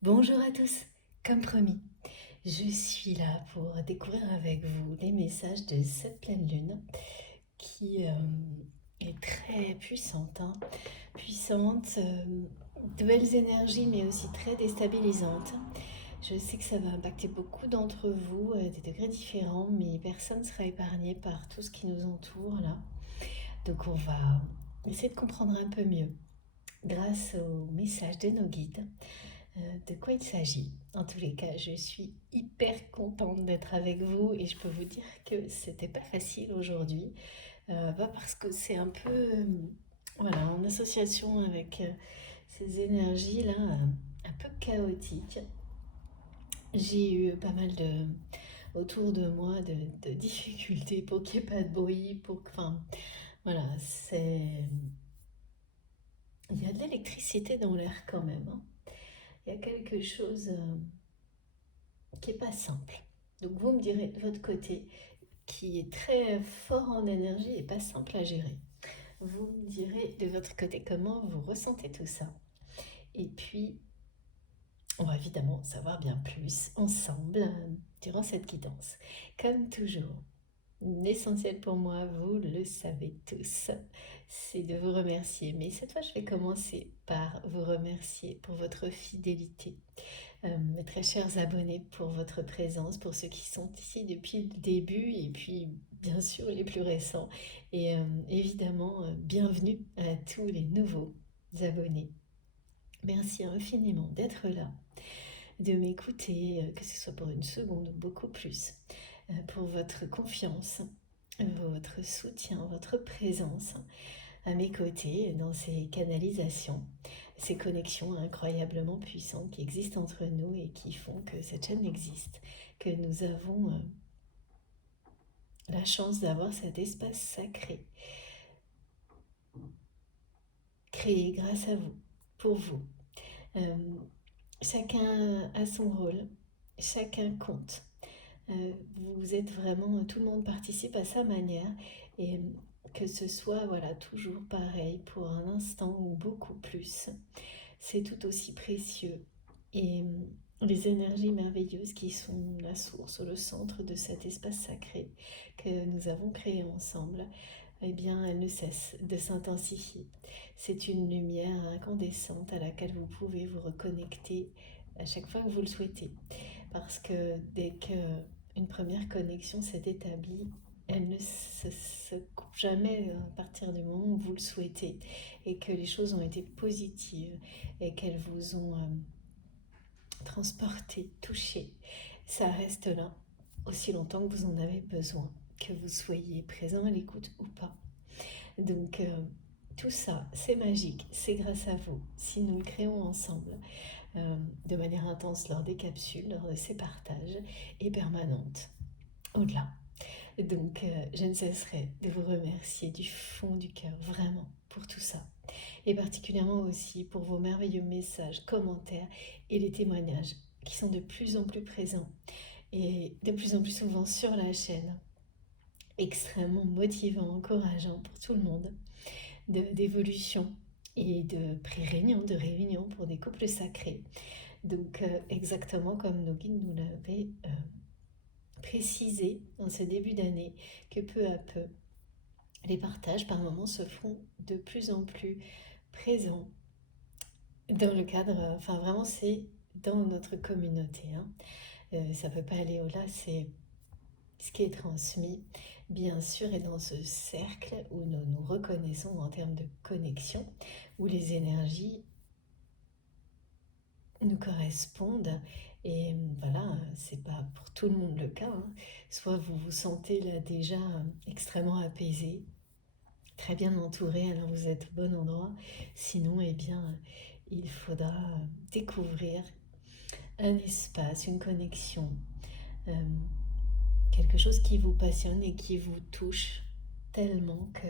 Bonjour à tous, comme promis, je suis là pour découvrir avec vous les messages de cette pleine lune qui est très puissante, puissante, de belles énergies mais aussi très déstabilisante. Je sais que ça va impacter beaucoup d'entre vous à des degrés différents, mais personne ne sera épargné par tout ce qui nous entoure là. Donc on va essayer de comprendre un peu mieux grâce aux messages de nos guides de quoi il s'agit. En tous les cas, je suis hyper contente d'être avec vous et je peux vous dire que c'était pas facile aujourd'hui, pas parce que c'est un peu voilà, en association avec ces énergies-là un peu chaotiques. J'ai eu pas mal autour de moi de difficultés pour qu'il n'y ait pas de bruit, enfin, voilà, il y a de l'électricité dans l'air quand même, hein. Il y a quelque chose qui est pas simple. Donc vous me direz de votre côté, qui est très fort en énergie et pas simple à gérer. Vous me direz de votre côté comment vous ressentez tout ça. Et puis, on va évidemment savoir bien plus ensemble durant cette guidance. Comme toujours, l'essentiel pour moi, vous le savez tous, c'est de vous remercier. Mais cette fois, je vais commencer par vous remercier pour votre fidélité. Mes très chers abonnés, pour votre présence, pour ceux qui sont ici depuis le début et puis bien sûr les plus récents. Et évidemment, bienvenue à tous les nouveaux abonnés. Merci infiniment d'être là, de m'écouter, que ce soit pour une seconde ou beaucoup plus, pour votre confiance, votre soutien, votre présence à mes côtés dans ces canalisations, ces connexions incroyablement puissantes qui existent entre nous et qui font que cette chaîne existe, que nous avons la chance d'avoir cet espace sacré créé grâce à vous, pour vous. Euh, Chacun a son rôle, chacun compte. Vous êtes vraiment, tout le monde participe à sa manière et que ce soit voilà toujours pareil pour un instant ou beaucoup plus, c'est tout aussi précieux. Et les énergies merveilleuses qui sont la source, le centre de cet espace sacré que nous avons créé ensemble, eh bien, elles ne cessent de s'intensifier. C'est une lumière incandescente à laquelle vous pouvez vous reconnecter à chaque fois que vous le souhaitez. Parce que dès qu'une première connexion s'est établie, elle ne se coupe jamais à partir du moment où vous le souhaitez et que les choses ont été positives et qu'elles vous ont transporté, touché. Ça reste là aussi longtemps que vous en avez besoin, que vous soyez présent à l'écoute ou pas. Donc tout ça, c'est magique, c'est grâce à vous, si nous le créons ensemble, de manière intense lors des capsules, lors de ces partages, et permanente, au-delà. Donc je ne cesserai de vous remercier du fond du cœur, vraiment, pour tout ça. Et particulièrement aussi pour vos merveilleux messages, commentaires et les témoignages qui sont de plus en plus présents et de plus en plus souvent sur la chaîne. Extrêmement motivant, encourageant pour tout le monde, d'évolution et de pré-réunion, de réunion pour des couples sacrés. Donc exactement comme nos guides nous l'avaient précisé en ce début d'année, que peu à peu, les partages par moments se font de plus en plus présents dans le cadre, enfin vraiment c'est dans notre communauté, hein. Ça ne peut pas aller au-delà, c'est ce qui est transmis, bien sûr, est dans ce cercle où nous nous reconnaissons en termes de connexion, où les énergies nous correspondent. Et voilà, c'est pas pour tout le monde le cas, hein. Soit vous vous sentez là déjà extrêmement apaisé, très bien entouré, alors vous êtes au bon endroit. Sinon, eh bien, il faudra découvrir un espace, une connexion, euh, quelque chose qui vous passionne et qui vous touche tellement que,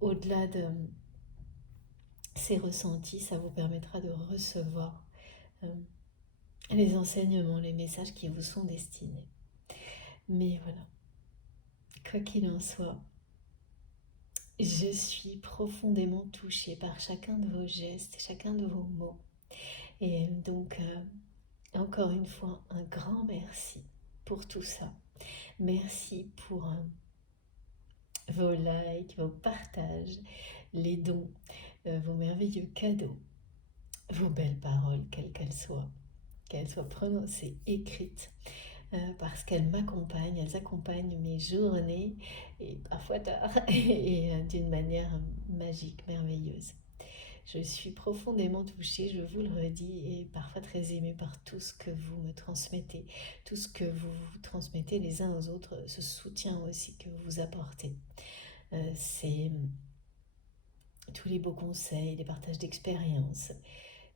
au-delà de ces ressentis, ça vous permettra de recevoir euh, les enseignements, les messages qui vous sont destinés. Mais voilà, quoi qu'il en soit, je suis profondément touchée par chacun de vos gestes, chacun de vos mots. Et donc, encore une fois, un grand merci pour tout ça. Merci pour vos likes, vos partages, les dons, vos merveilleux cadeaux, vos belles paroles, quelles qu'elles soient prononcées, écrites, parce qu'elles m'accompagnent, elles accompagnent mes journées, et parfois tard, et d'une manière magique, merveilleuse. Je suis profondément touchée, je vous le redis, et parfois très émue par tout ce que vous me transmettez, tout ce que vous transmettez les uns aux autres, ce soutien aussi que vous vous apportez. C'est tous les beaux conseils, les partages d'expériences.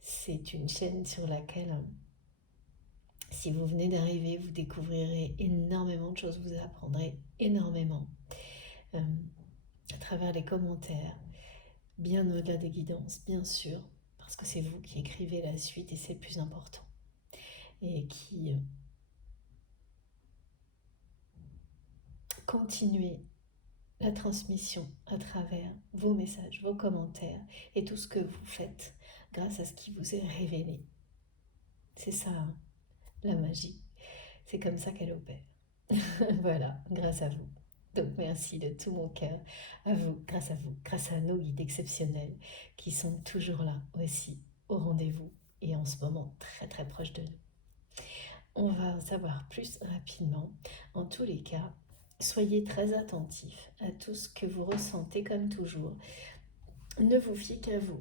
C'est une chaîne sur laquelle, si vous venez d'arriver, vous découvrirez énormément de choses, vous apprendrez énormément à travers les commentaires, bien au-delà des guidances, bien sûr, parce que c'est vous qui écrivez la suite et c'est le plus important. Et qui continuez la transmission à travers vos messages, vos commentaires et tout ce que vous faites grâce à ce qui vous est révélé. C'est ça, hein, la magie. C'est comme ça qu'elle opère. Voilà, grâce à vous. Donc merci de tout mon cœur à vous, grâce à nos guides exceptionnels qui sont toujours là aussi au rendez-vous et en ce moment très très proches de nous. On va en savoir plus rapidement. En tous les cas, soyez très attentifs à tout ce que vous ressentez comme toujours. Ne vous fiez qu'à vous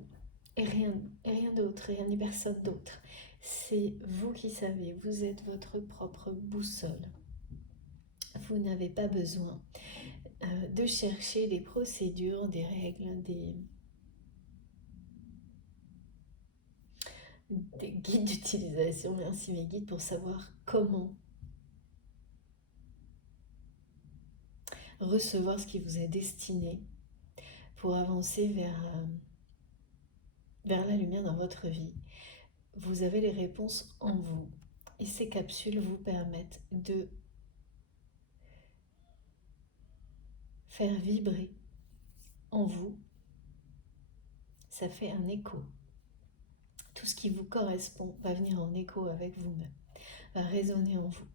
et rien d'autre, rien ni personne d'autre. C'est vous qui savez, vous êtes votre propre boussole. Vous n'avez pas besoin de chercher des procédures, des règles, des guides d'utilisation, merci mes guides, pour savoir comment recevoir ce qui vous est destiné pour avancer vers la lumière dans votre vie. Vous avez les réponses en vous et ces capsules vous permettent de faire vibrer en vous. Ça fait un écho. Tout ce qui vous correspond va venir en écho avec vous-même, va résonner en vous.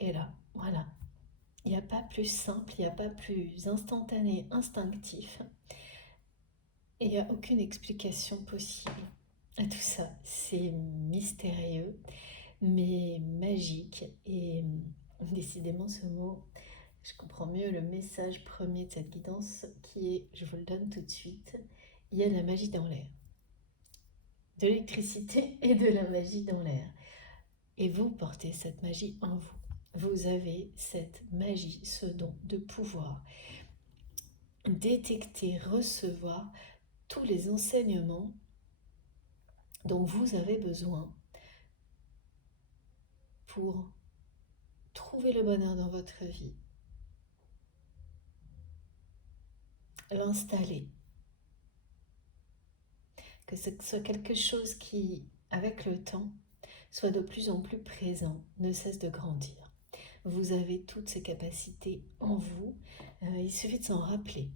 Et là, voilà, il n'y a pas plus simple, il n'y a pas plus instantané, instinctif. Et il n'y a aucune explication possible à tout ça. C'est mystérieux, mais magique. Et décidément, ce mot, je comprends mieux le message premier de cette guidance qui est, je vous le donne tout de suite, il y a de la magie dans l'air. De l'électricité et de la magie dans l'air. Et vous portez cette magie en vous. Vous avez cette magie, ce don de pouvoir détecter, recevoir tous les enseignements dont vous avez besoin pour trouver le bonheur dans votre vie, l'installer, que ce soit quelque chose qui, avec le temps, soit de plus en plus présent, ne cesse de grandir. Vous avez toutes ces capacités en vous, il suffit de s'en rappeler.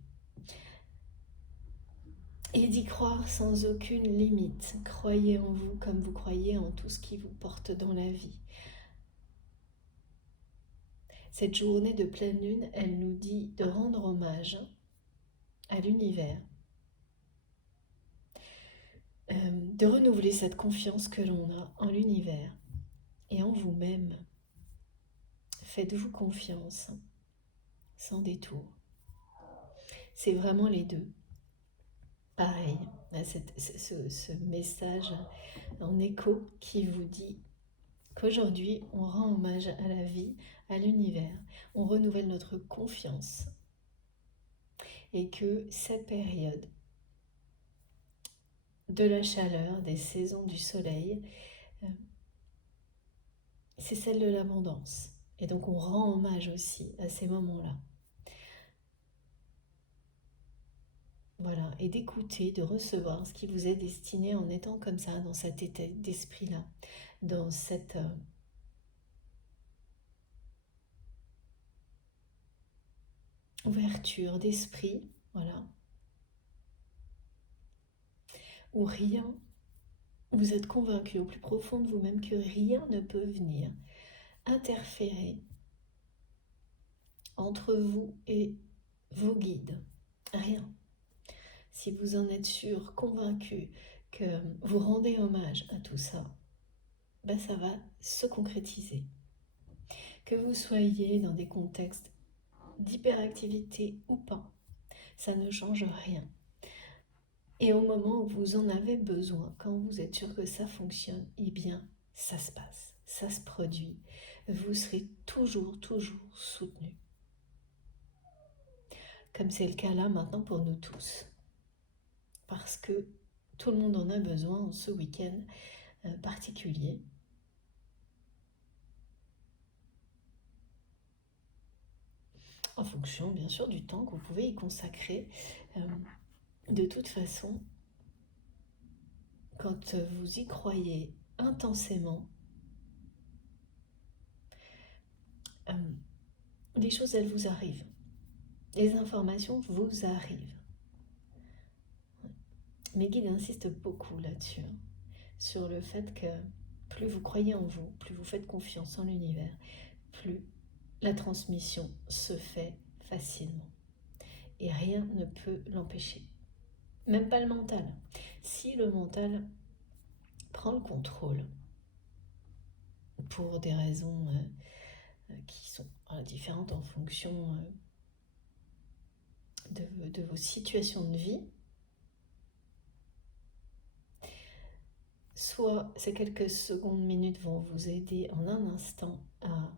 Et d'y croire sans aucune limite. Croyez en vous comme vous croyez en tout ce qui vous porte dans la vie. Cette journée de pleine lune, elle nous dit de rendre hommage à l'univers, de renouveler cette confiance que l'on a en l'univers et en vous-même. Faites-vous confiance, sans détour. C'est vraiment les deux. Pareil, ce message en écho qui vous dit qu'aujourd'hui, on rend hommage à la vie, à l'univers, on renouvelle notre confiance et que cette période de la chaleur, des saisons du soleil, c'est celle de l'abondance. Et donc on rend hommage aussi à ces moments-là. Voilà, et d'écouter, de recevoir ce qui vous est destiné en étant comme ça, dans cet état d'esprit-là, dans cette ouverture d'esprit, voilà, où rien Vous êtes convaincu au plus profond de vous-même que rien ne peut venir interférer entre vous et vos guides. Rien. Si vous en êtes sûr, convaincu, que vous rendez hommage à tout ça, ben ça va se concrétiser. Que vous soyez dans des contextes d'hyperactivité ou pas, ça ne change rien. Et au moment où vous en avez besoin, quand vous êtes sûr que ça fonctionne, eh bien, ça se passe, ça se produit. Vous serez toujours soutenu. Comme c'est le cas là maintenant pour nous tous. Parce que tout le monde en a besoin en ce week-end particulier. En fonction, bien sûr, du temps que vous pouvez y consacrer. De toute façon, quand vous y croyez intensément, les choses, elles vous arrivent. Les informations vous arrivent. Mes guides insistent beaucoup là-dessus, sur le fait que plus vous croyez en vous, plus vous faites confiance en l'univers, plus la transmission se fait facilement. Et rien ne peut l'empêcher. Même pas le mental. Si le mental prend le contrôle, pour des raisons qui sont différentes en fonction de vos situations de vie, soit ces quelques secondes, minutes vont vous aider en un instant à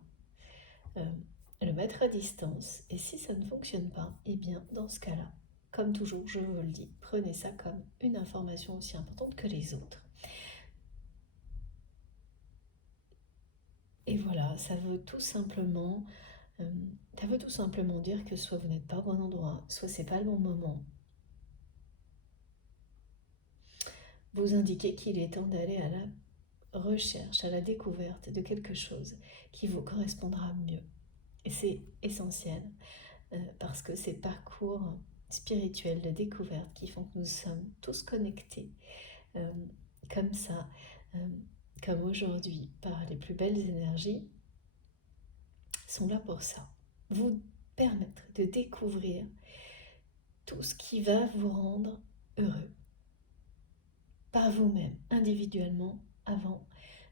le mettre à distance, et si ça ne fonctionne pas, eh bien dans ce cas-là, comme toujours, je vous le dis, prenez ça comme une information aussi importante que les autres. Et voilà, ça veut tout simplement dire que soit vous n'êtes pas au bon endroit, soit c'est pas le bon moment. Vous indiquez qu'il est temps d'aller à la recherche, à la découverte de quelque chose qui vous correspondra mieux. Et c'est essentiel parce que ces parcours spirituels de découverte qui font que nous sommes tous connectés comme ça, comme aujourd'hui, par les plus belles énergies, sont là pour ça. Vous permettre de découvrir tout ce qui va vous rendre heureux. Par vous-même, individuellement, avant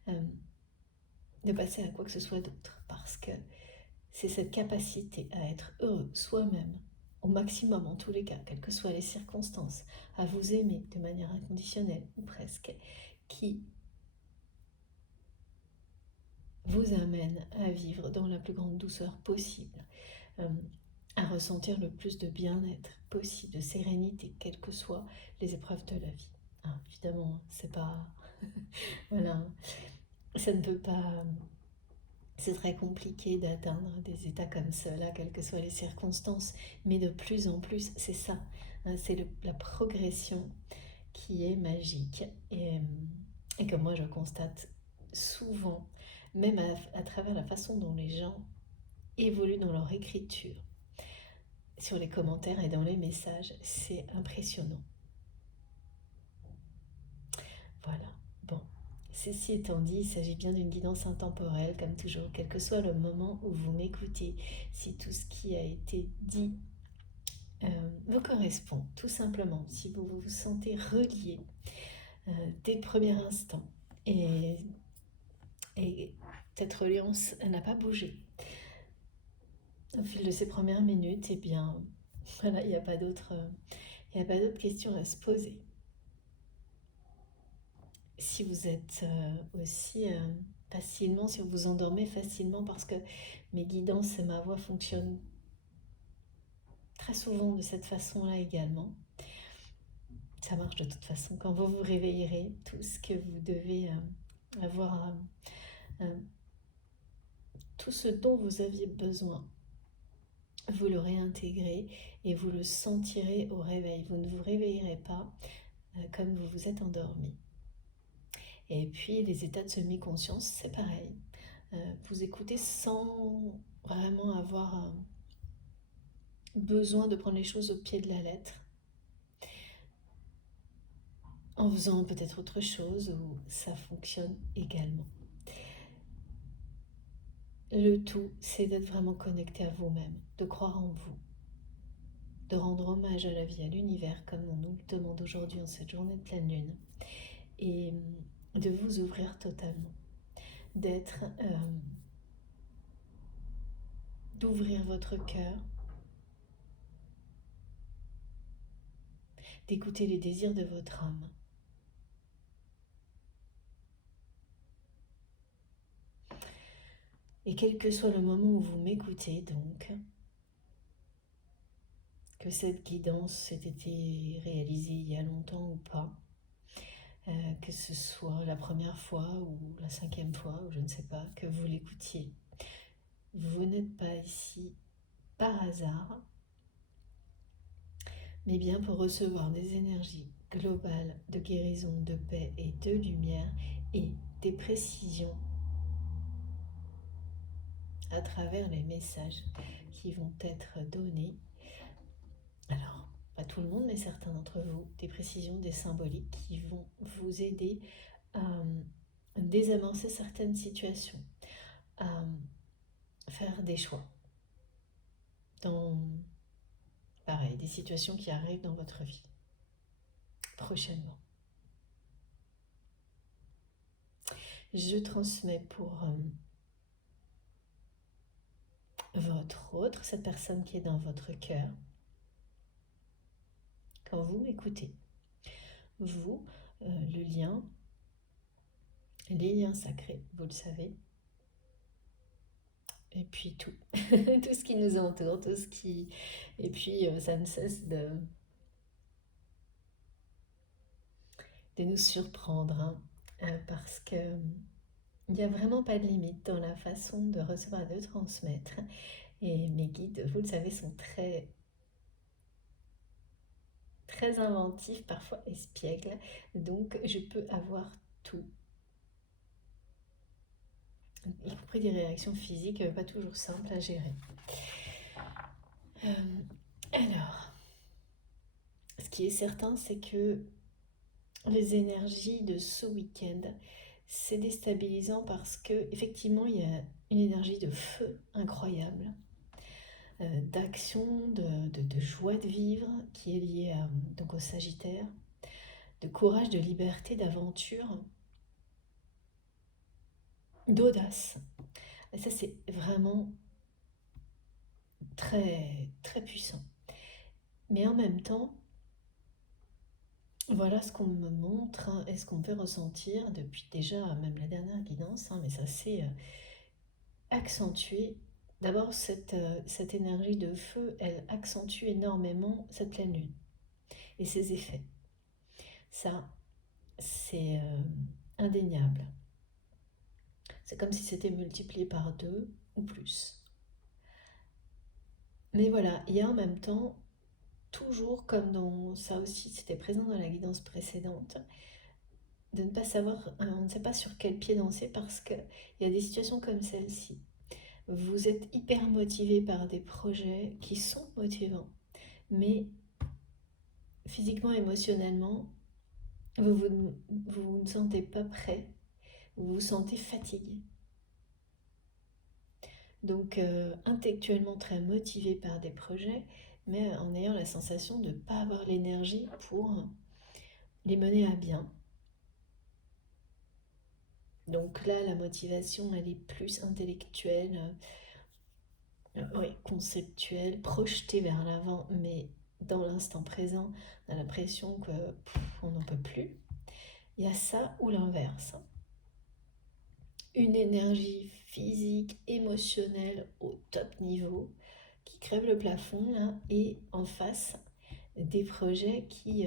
de passer à quoi que ce soit d'autre. Parce que c'est cette capacité à être heureux soi-même, au maximum en tous les cas, quelles que soient les circonstances, à vous aimer de manière inconditionnelle ou presque, qui vous amène à vivre dans la plus grande douceur possible, à ressentir le plus de bien-être possible, de sérénité, quelles que soient les épreuves de la vie. Évidemment, c'est pas... voilà, ça ne peut pas... C'est très compliqué d'atteindre des états comme cela, quelles que soient les circonstances, mais de plus en plus, c'est ça, c'est la progression qui est magique et que moi je constate souvent, même à travers la façon dont les gens évoluent dans leur écriture, sur les commentaires et dans les messages, c'est impressionnant. Voilà, bon. Ceci étant dit, il s'agit bien d'une guidance intemporelle, comme toujours, quel que soit le moment où vous m'écoutez. Si tout ce qui a été dit vous correspond, tout simplement, si vous vous sentez relié dès le premier instant, et cette reliance n'a pas bougé au fil de ces premières minutes, eh bien, voilà, il n'y a pas d'autre question à se poser. Si vous êtes aussi facilement, si vous vous endormez facilement, parce que mes guidances et ma voix fonctionnent très souvent de cette façon-là également, ça marche de toute façon. Quand vous vous réveillerez, tout ce que vous devez avoir, tout ce dont vous aviez besoin, vous l'aurez intégré et vous le sentirez au réveil. Vous ne vous réveillerez pas comme vous vous êtes endormi. Et puis les états de semi-conscience, c'est pareil. Vous écoutez sans vraiment avoir besoin de prendre les choses au pied de la lettre. en faisant peut-être autre chose où ça fonctionne également. Le tout, c'est d'être vraiment connecté à vous-même, de croire en vous, de rendre hommage à la vie, à l'univers, comme on nous le demande aujourd'hui en cette journée de pleine lune, et de vous ouvrir totalement, d'ouvrir votre cœur, d'écouter les désirs de votre âme. Et quel que soit le moment où vous m'écoutez, donc, que cette guidance ait été réalisée il y a longtemps ou pas, que ce soit la première fois ou la 5e fois, ou je ne sais pas, que vous l'écoutiez. Vous n'êtes pas ici par hasard, mais bien pour recevoir des énergies globales de guérison, de paix et de lumière, et des précisions à travers les messages qui vont être donnés. Alors, pas tout le monde, mais certains d'entre vous, des précisions, des symboliques qui vont vous aider à désamorcer certaines situations, à faire des choix dans, pareil, des situations qui arrivent dans votre vie prochainement. Je transmets pour votre autre, cette personne qui est dans votre cœur, quand vous m'écoutez. Vous, le lien, les liens sacrés, vous le savez, et puis tout, tout ce qui nous entoure, tout ce qui... Et puis ça ne cesse de nous surprendre, hein, parce que il n'y a vraiment pas de limite dans la façon de recevoir et de transmettre. Et mes guides, vous le savez, sont très, très inventifs, parfois espiègles. Donc je peux avoir tout, y compris des réactions physiques pas toujours simples à gérer. Alors, ce qui est certain, c'est que les énergies de ce week-end, c'est déstabilisant parce que effectivement il y a une énergie de feu incroyable, d'action, de joie de vivre qui est liée donc au Sagittaire, de courage, de liberté, d'aventure, d'audace. Et ça c'est vraiment très très puissant. Mais en même temps, voilà ce qu'on me montre, hein, et ce qu'on peut ressentir depuis déjà même la dernière guidance, hein, mais ça s'est accentué. D'abord, cette énergie de feu, elle accentue énormément cette pleine lune et ses effets. Ça, c'est indéniable. C'est comme si c'était multiplié par 2 ou plus. Mais voilà, il y a en même temps, toujours comme dans ça aussi, c'était présent dans la guidance précédente, de ne pas savoir, on ne sait pas sur quel pied danser parce qu'il y a des situations comme celle-ci. Vous êtes hyper motivé par des projets qui sont motivants, mais physiquement, émotionnellement, vous ne sentez pas prêt, vous vous sentez fatigué. Donc intellectuellement très motivé par des projets, mais en ayant la sensation de ne pas avoir l'énergie pour les mener à bien. Donc là, la motivation, elle est plus intellectuelle, oui, conceptuelle, projetée vers l'avant, mais dans l'instant présent, on a l'impression qu'on n'en peut plus. Il y a ça ou l'inverse. Une énergie physique, émotionnelle au top niveau qui crève le plafond là, et en face des projets qui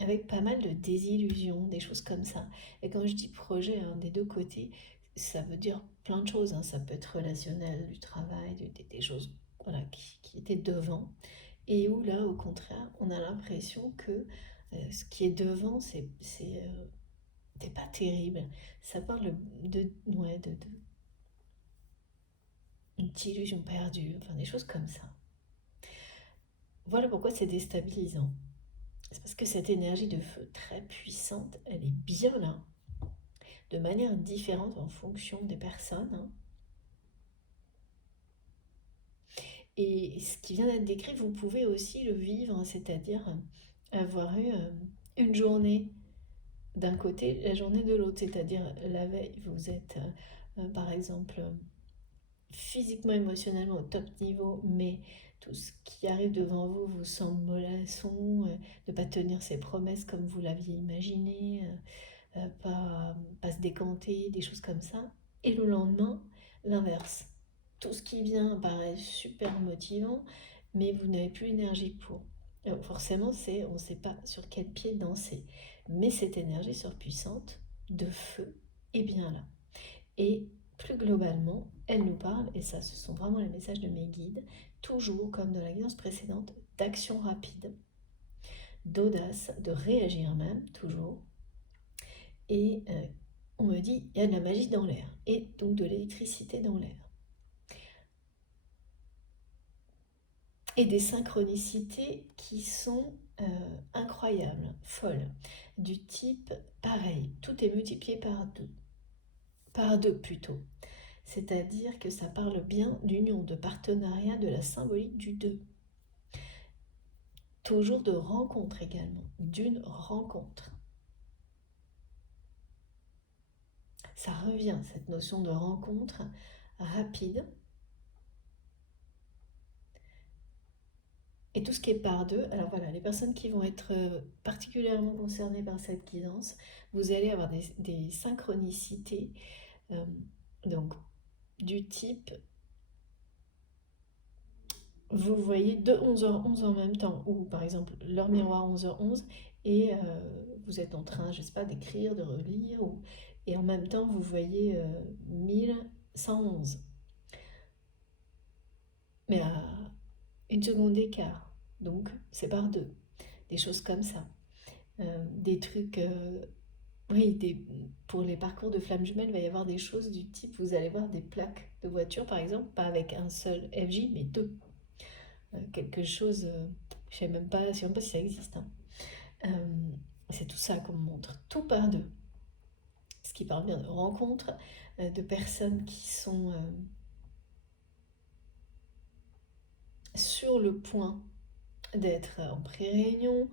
avec pas mal de désillusions, des choses comme ça. Et quand je dis projet, hein, des deux côtés, ça veut dire plein de choses, hein. Ça peut être relationnel, du travail, des choses voilà, qui étaient devant, et où là au contraire on a l'impression que ce qui est devant c'est pas terrible. Ça parle ouais, d'illusions perdues, enfin des choses comme ça. Voilà pourquoi c'est déstabilisant. c'est parce que cette énergie de feu très puissante, elle est bien là, de manière différente en fonction des personnes, hein. Et ce qui vient d'être décrit, vous pouvez aussi le vivre, c'est-à-dire avoir eu une journée d'un côté, la journée de l'autre, c'est-à-dire la veille, vous êtes par exemple physiquement, émotionnellement au top niveau, mais tout ce qui arrive devant vous vous semble mollasson, ne pas tenir ses promesses comme vous l'aviez imaginé, pas se décanter, des choses comme ça. Et le lendemain, l'inverse. Tout ce qui vient paraît super motivant, mais vous n'avez plus l'énergie pour. Alors forcément, on ne sait pas sur quel pied danser. Mais cette énergie surpuissante de feu est bien là. Et plus globalement, elle nous parle, et ça ce sont vraiment les messages de mes guides, toujours comme dans la guidance précédente, d'action rapide, d'audace, de réagir même, toujours. Et on me dit, il y a de la magie dans l'air, et donc de l'électricité dans l'air. Et des synchronicités qui sont incroyables, folles, du type pareil, tout est multiplié par deux plutôt. C'est-à-dire que ça parle bien d'union, de partenariat, de la symbolique du deux. Toujours de rencontre également, d'une rencontre. Ça revient, cette notion de rencontre rapide. Et tout ce qui est par deux, alors voilà, les personnes qui vont être particulièrement concernées par cette guidance, vous allez avoir des synchronicités, euh, donc du type, vous voyez de 11h11 en même temps, ou par exemple l'heure miroir 11h11, et vous êtes en train, je ne sais pas, d'écrire, de relire, et en même temps vous voyez 1111, mais à une seconde d'écart, donc c'est par deux, des choses comme ça. Des trucs, oui, pour les parcours de flammes jumelles, il va y avoir des choses du type, vous allez voir des plaques de voiture par exemple, pas avec un seul FJ, mais deux. Quelque chose, je sais même pas, sais même pas si ça existe, hein. C'est tout ça qu'on montre, tout par deux. Ce qui parle bien de rencontres, de personnes qui sont sur le point d'être en pré-réunion.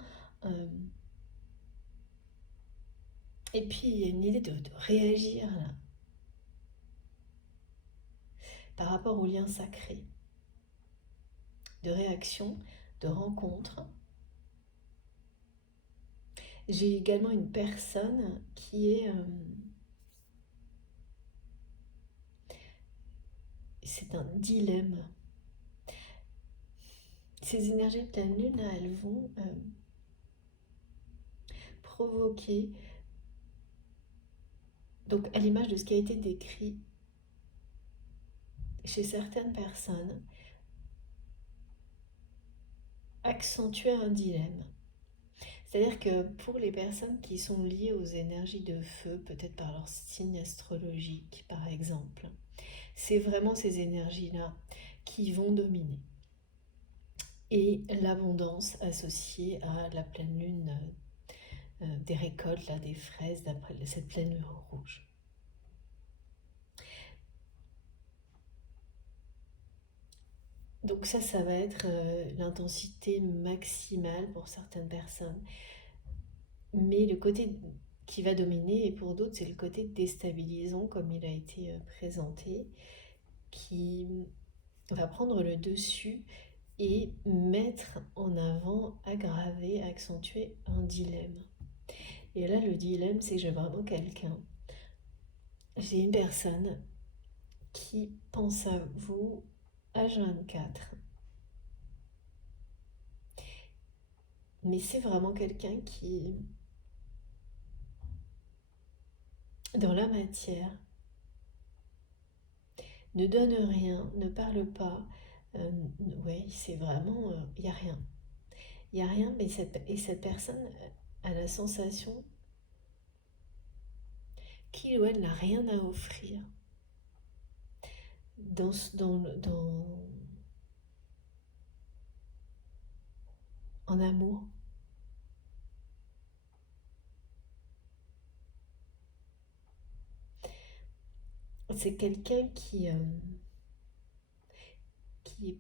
Et puis il y a une idée de réagir là, par rapport au lien sacré, de réaction, de rencontre. J'ai également une personne qui est... c'est un dilemme. Ces énergies de pleine lune, là, elles vont provoquer, donc à l'image de ce qui a été décrit chez certaines personnes, accentuer un dilemme. C'est-à-dire que pour les personnes qui sont liées aux énergies de feu, peut-être par leur signe astrologique par exemple, c'est vraiment ces énergies-là qui vont dominer. Et l'abondance associée à la pleine lune des récoltes, là, des fraises, d'après cette pleine lune rouge. Donc ça va être l'intensité maximale pour certaines personnes. Mais le côté qui va dominer, et pour d'autres, c'est le côté déstabilisant, comme il a été présenté, qui va prendre le dessus et mettre en avant, aggraver, accentuer un dilemme. Et là, le dilemme, c'est que j'ai vraiment quelqu'un, j'ai une personne qui pense à vous H24. Mais c'est vraiment quelqu'un qui, dans la matière, ne donne rien, ne parle pas. Ouais, c'est vraiment, il n'y a rien. Il n'y a rien, mais cette personne a la sensation qu'il ou elle n'a rien à offrir dans, en amour. c'est quelqu'un qui est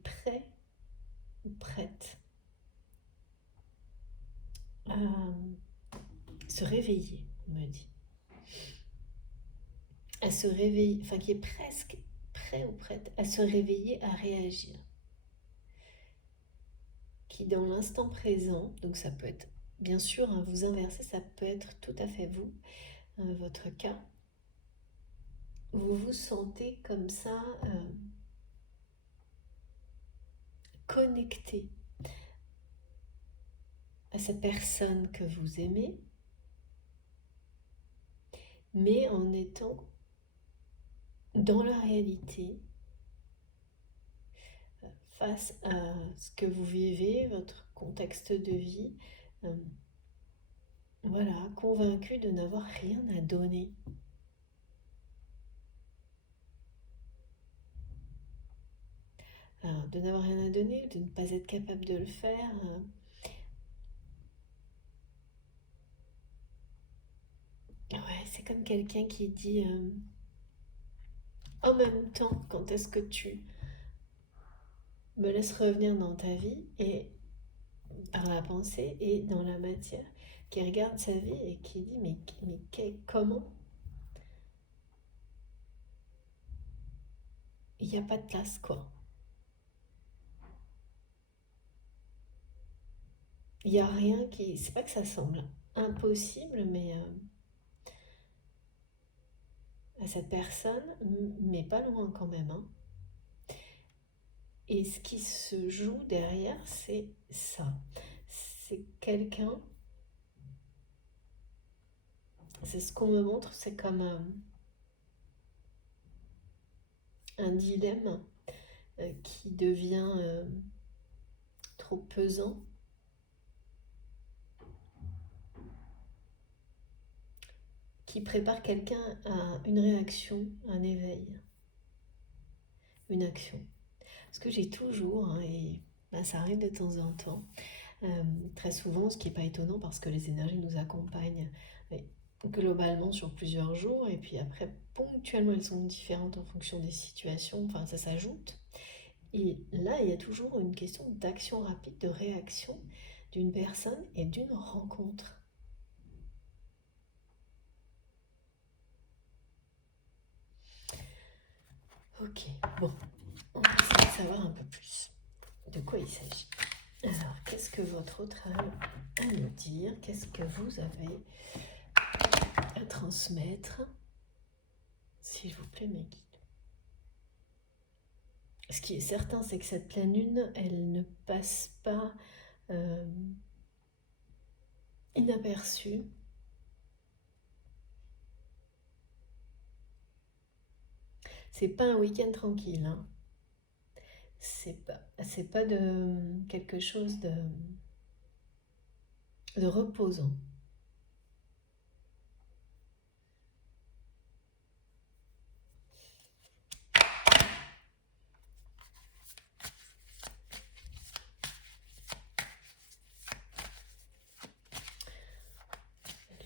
prêt ou prête à se réveiller, on me dit. À se réveiller, enfin qui est presque prêt ou prête à se réveiller, à réagir. Qui dans l'instant présent, donc ça peut être, bien sûr, hein, vous inversez, ça peut être tout à fait vous, votre cas, vous vous sentez comme ça, connecté à cette personne que vous aimez, mais en étant dans la réalité, face à ce que vous vivez, votre contexte de vie, voilà, convaincu de n'avoir rien à donner. De n'avoir rien à donner, de ne pas être capable de le faire. Ouais, c'est comme quelqu'un qui dit en même temps, quand est-ce que tu me laisses revenir dans ta vie et par la pensée et dans la matière, qui regarde sa vie et qui dit mais comment il n'y a pas de place quoi. Il n'y a rien qui... C'est pas que ça semble impossible, mais à cette personne, mais pas loin quand même. Hein. Et ce qui se joue derrière, c'est ça. C'est quelqu'un, c'est ce qu'on me montre, c'est comme un dilemme qui devient trop pesant, qui prépare quelqu'un à une réaction, un éveil, une action. Ce que j'ai toujours, hein, et ben, ça arrive de temps en temps, très souvent, ce qui n'est pas étonnant parce que les énergies nous accompagnent globalement sur plusieurs jours, et puis après, ponctuellement, elles sont différentes en fonction des situations, enfin ça s'ajoute. Et là, il y a toujours une question d'action rapide, de réaction d'une personne et d'une rencontre. Ok, bon, on va essayer de savoir un peu plus de quoi il s'agit. Alors, qu'est-ce que votre autre âme a à nous dire? Qu'est-ce que vous avez à transmettre? S'il vous plaît, mes guides. Ce qui est certain, c'est que cette pleine lune, elle ne passe pas inaperçue. C'est pas un week-end tranquille. Hein. C'est pas de quelque chose de reposant.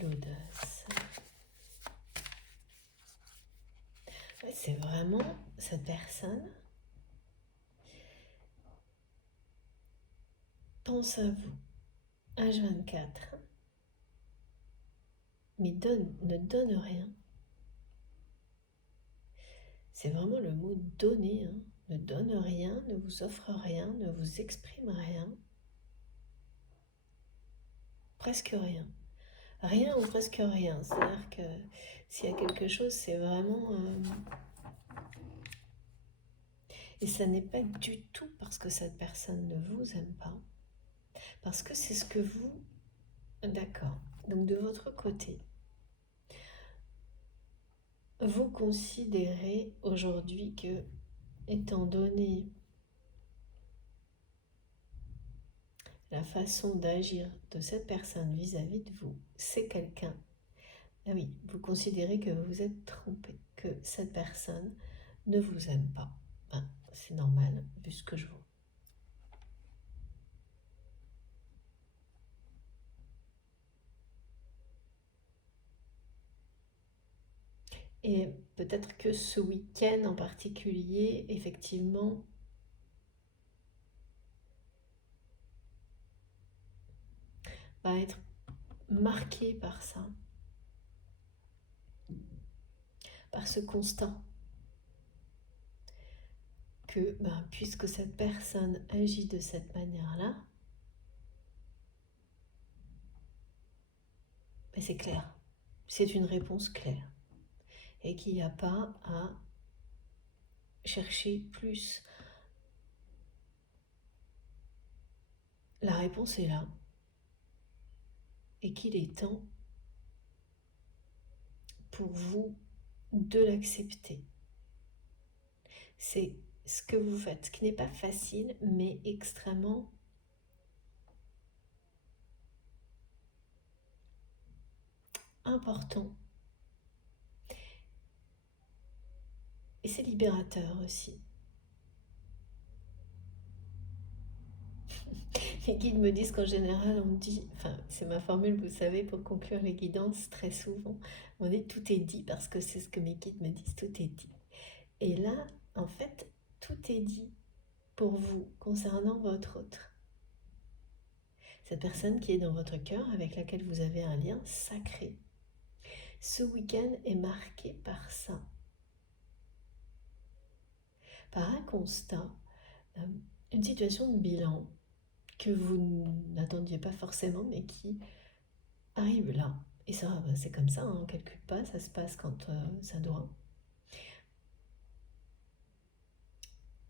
L'audace. Ouais, c'est vraiment cette personne pense à vous, H24, mais ne donne rien. C'est vraiment le mot donner, hein. Ne donne rien, ne vous offre rien, ne vous exprime rien. Presque rien. Rien ou presque rien. C'est-à-dire que s'il y a quelque chose, c'est vraiment... Et ça n'est pas du tout parce que cette personne ne vous aime pas. Parce que c'est ce que vous... D'accord. Donc de votre côté, vous considérez aujourd'hui que, étant donné la façon d'agir de cette personne vis-à-vis de vous, c'est quelqu'un. Ah oui, vous considérez que vous vous êtes trompé, que cette personne ne vous aime pas. Ben, c'est normal, vu ce que je vois. Et peut-être que ce week-end en particulier, effectivement, va être marqué par ça, par ce constat que puisque cette personne agit de cette manière-là, c'est clair, c'est une réponse claire et qu'il n'y a pas à chercher plus. La réponse est là et qu'il est temps pour vous de l'accepter. C'est ce que vous faites, ce qui n'est pas facile, mais extrêmement important. Et c'est libérateur aussi. Les guides me disent qu'en général, on dit, enfin, c'est ma formule, vous savez, pour conclure les guidances, très souvent, on dit tout est dit, parce que c'est ce que mes guides me disent, tout est dit. Et là, en fait, tout est dit pour vous concernant votre autre. Cette personne qui est dans votre cœur, avec laquelle vous avez un lien sacré. Ce week-end est marqué par ça. Par un constat, une situation de bilan que vous n'attendiez pas forcément, mais qui arrive là. Et ça, c'est comme ça, on ne calcule pas, ça se passe quand ça doit.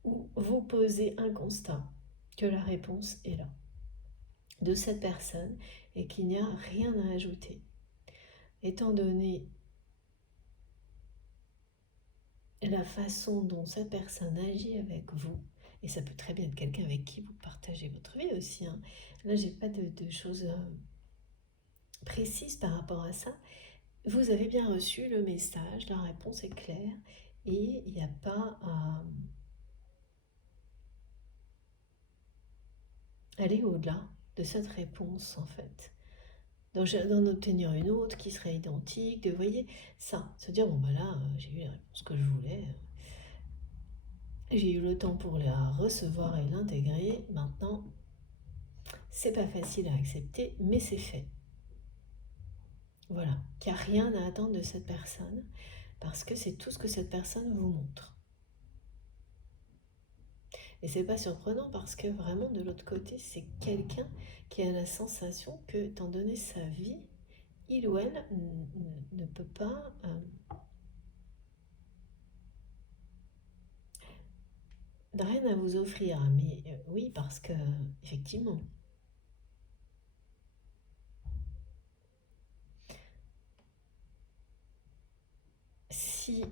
Ou vous posez un constat, que la réponse est là, de cette personne, et qu'il n'y a rien à ajouter. Étant donné la façon dont cette personne agit avec vous, et ça peut très bien être quelqu'un avec qui vous partagez votre vie aussi, hein. Là, j'ai pas de choses précises par rapport à ça. Vous avez bien reçu le message, la réponse est claire, et il n'y a pas à aller au-delà de cette réponse, en fait. D'en obtenir une autre qui serait identique, de, vous voyez, ça, se dire, bon bah là, j'ai eu la réponse que je voulais, j'ai eu le temps pour la recevoir et l'intégrer, maintenant, c'est pas facile à accepter, mais c'est fait. Voilà, qu'il n'y a rien à attendre de cette personne, parce que c'est tout ce que cette personne vous montre. Et c'est pas surprenant parce que vraiment de l'autre côté, c'est quelqu'un qui a la sensation que, étant donné sa vie, il ou elle ne peut pas n'a rien à vous offrir. Mais oui, parce que effectivement, si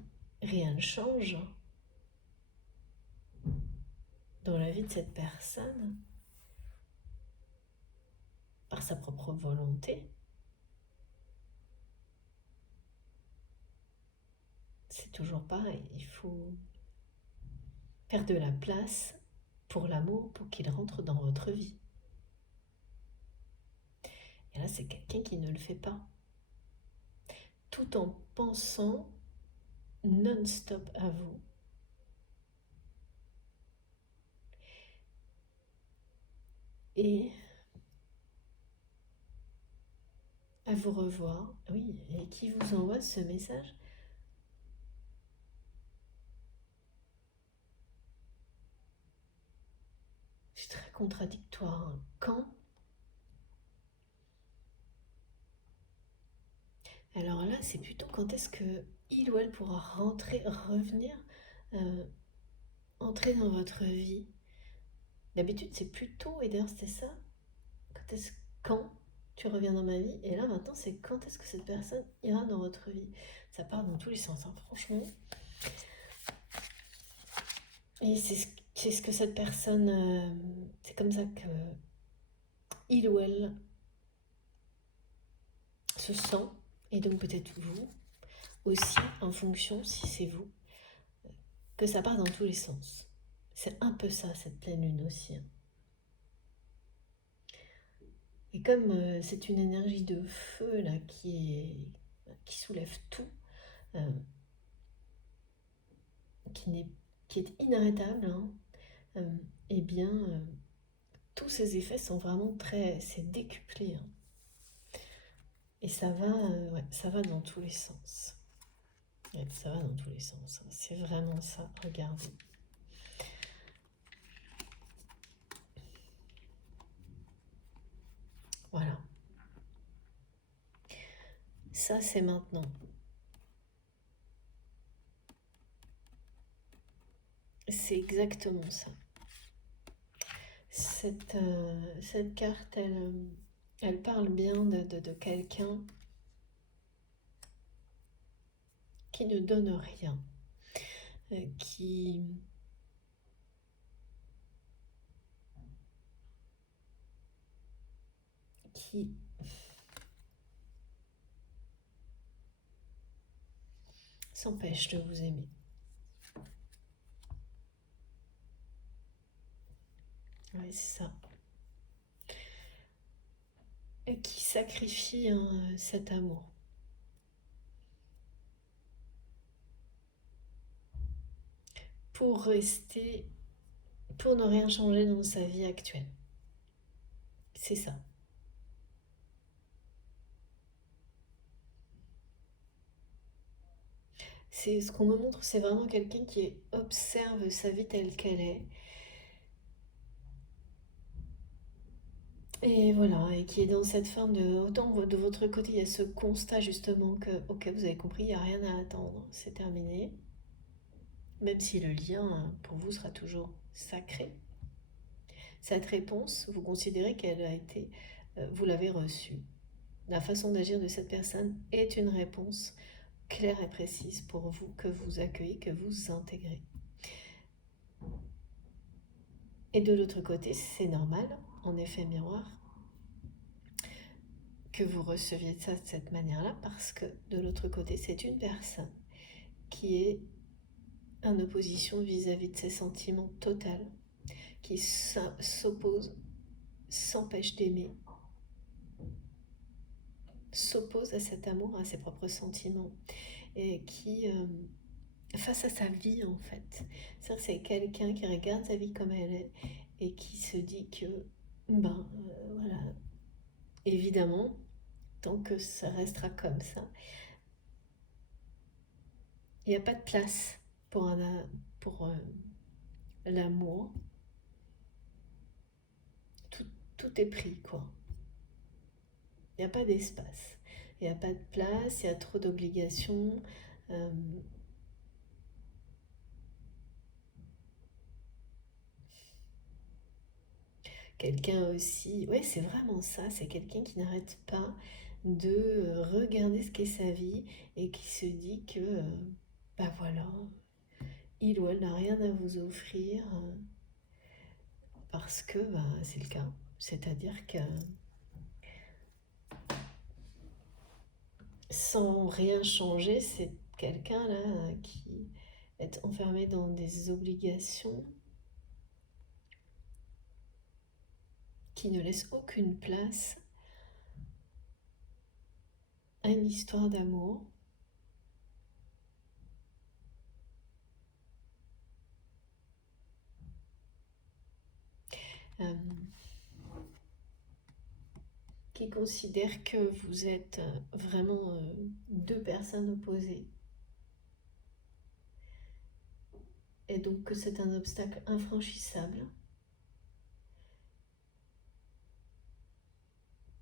rien ne change dans la vie de cette personne, par sa propre volonté, c'est toujours pareil. Il faut faire de la place pour l'amour, pour qu'il rentre dans votre vie. Et là, c'est quelqu'un qui ne le fait pas. Tout en pensant non-stop à vous. Et à vous revoir. Oui, et qui vous envoie ce message? C'est très contradictoire, hein. Quand? Alors là, c'est plutôt quand est-ce que il ou elle pourra rentrer, revenir, euh, entrer dans votre vie. D'habitude, c'est plus tôt, et d'ailleurs, c'était ça. Quand tu reviens dans ma vie? Et là, maintenant, c'est quand est-ce que cette personne ira dans votre vie? Ça part dans tous les sens, hein, franchement. Et c'est ce que cette personne... c'est comme ça que il ou elle se sent, et donc peut-être vous aussi, en fonction, si c'est vous, que ça part dans tous les sens. C'est un peu ça, cette pleine lune aussi, hein. Et comme c'est une énergie de feu là qui soulève tout, euh, qui, n'est, qui est inarrêtable, hein, eh bien, tous ces effets sont vraiment c'est décuplé, hein. Et ça va dans tous les sens. Ouais, ça va dans tous les sens, hein. C'est vraiment ça, regardez. Voilà. Ça, c'est maintenant. C'est exactement ça. Cette carte, elle parle bien de quelqu'un qui ne donne rien, qui, qui s'empêche de vous aimer. Oui, c'est ça. Et qui sacrifie, hein, cet amour. Pour rester, pour ne rien changer dans sa vie actuelle. C'est ça. C'est ce qu'on me montre, c'est vraiment quelqu'un qui observe sa vie telle qu'elle est. Et voilà, et qui est dans cette forme de... Autant de votre côté, il y a ce constat justement que, ok, vous avez compris, il n'y a rien à attendre, c'est terminé. Même si le lien, pour vous, sera toujours sacré. Cette réponse, vous considérez qu'elle a été... vous l'avez reçue. La façon d'agir de cette personne est une réponse claire et précise pour vous, que vous accueillez, que vous intégrez. Et de l'autre côté, c'est normal, en effet miroir, que vous receviez ça de cette manière-là, parce que de l'autre côté, c'est une personne qui est en opposition vis-à-vis de ses sentiments total, qui s'oppose, s'empêche d'aimer, s'oppose à cet amour, à ses propres sentiments, et qui, face à sa vie en fait, c'est quelqu'un qui regarde sa vie comme elle est, et qui se dit que, voilà, évidemment, tant que ça restera comme ça, il n'y a pas de place pour l'amour. Tout, tout est pris, quoi. Il n'y a pas d'espace. Il n'y a pas de place, il y a trop d'obligations. Euh, Quelqu'un aussi, ouais, c'est vraiment ça, c'est quelqu'un qui n'arrête pas de regarder ce qu'est sa vie et qui se dit que, bah voilà, il ou elle n'a rien à vous offrir, parce que bah, c'est le cas. C'est-à-dire que sans rien changer, c'est quelqu'un là qui est enfermé dans des obligations qui ne laissent aucune place à une histoire d'amour. Euh, qui considère que vous êtes vraiment deux personnes opposées. Et donc que c'est un obstacle infranchissable,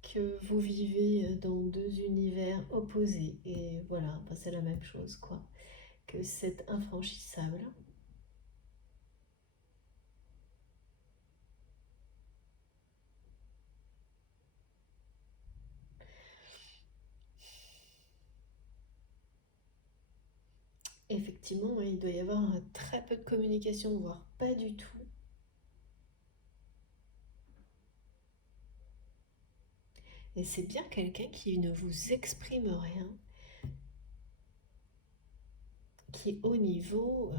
que vous vivez dans deux univers opposés. Et voilà, ben c'est la même chose, quoi. Que c'est infranchissable. Effectivement, il doit y avoir très peu de communication, voire pas du tout. Et c'est bien quelqu'un qui ne vous exprime rien, qui au niveau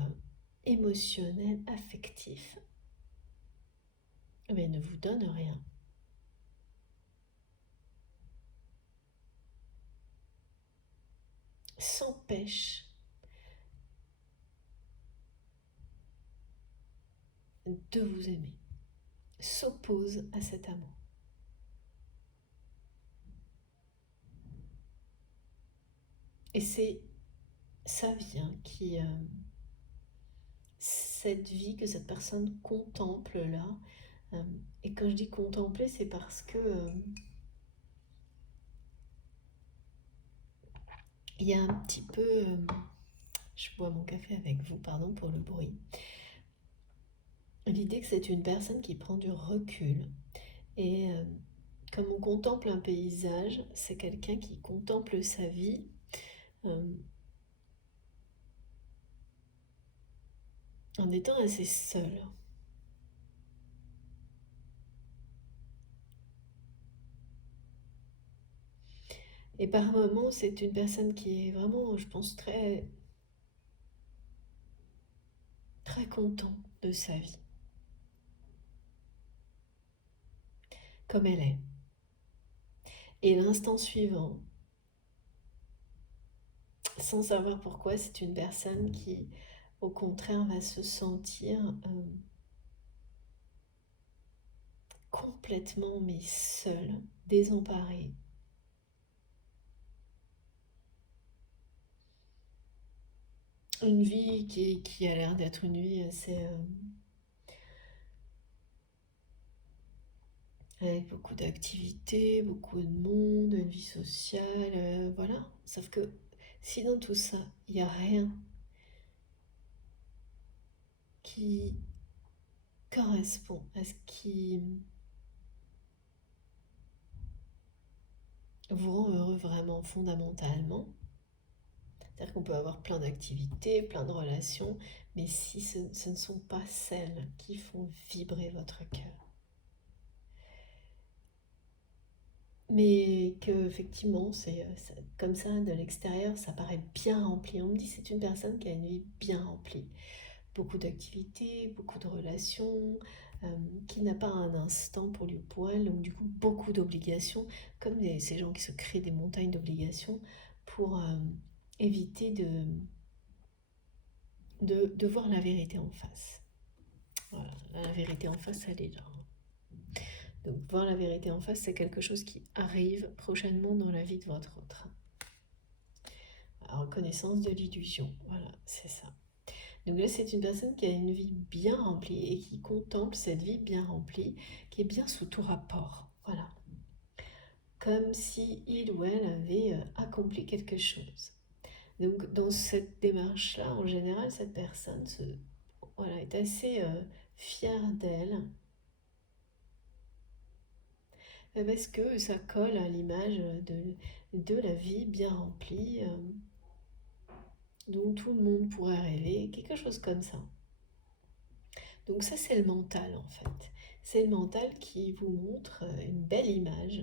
émotionnel, affectif, mais ne vous donne rien. S'empêche de vous aimer, s'oppose à cet amour. Et c'est sa vie cette vie que cette personne contemple là. Et quand je dis contempler, c'est parce que il y a un petit peu... je bois mon café avec vous, pardon pour le bruit. L'idée que c'est une personne qui prend du recul. Et comme on contemple un paysage, c'est quelqu'un qui contemple sa vie en étant assez seul. Et par moments, c'est une personne qui est vraiment, je pense, très, très content de sa vie, comme elle est. Et l'instant suivant, sans savoir pourquoi, c'est une personne qui, au contraire, va se sentir complètement, mais seule, désemparée. Une vie qui a l'air d'être une vie assez... avec beaucoup d'activités, beaucoup de monde, une vie sociale, voilà. Sauf que si dans tout ça, il n'y a rien qui correspond à ce qui vous rend heureux vraiment fondamentalement, c'est-à-dire qu'on peut avoir plein d'activités, plein de relations, mais si ce ne sont pas celles qui font vibrer votre cœur, mais que effectivement c'est comme ça de l'extérieur ça paraît bien rempli. On me dit c'est une personne qui a une vie bien remplie, beaucoup d'activités, beaucoup de relations, qui n'a pas un instant pour lui ou pour elle, donc du coup beaucoup d'obligations, comme ces gens qui se créent des montagnes d'obligations pour éviter de voir la vérité en face. Voilà, la vérité en face, elle est là. Donc voir la vérité en face, c'est quelque chose qui arrive prochainement dans la vie de votre autre. La reconnaissance de l'illusion, voilà, c'est ça. Donc là, c'est une personne qui a une vie bien remplie et qui contemple cette vie bien remplie, qui est bien sous tout rapport. Voilà. Comme si il ou elle avait accompli quelque chose. Donc dans cette démarche-là, en général, cette personne voilà, est assez fière d'elle parce que ça colle à l'image de la vie bien remplie dont tout le monde pourrait rêver, quelque chose comme ça. Donc ça, c'est le mental en fait. C'est le mental qui vous montre une belle image,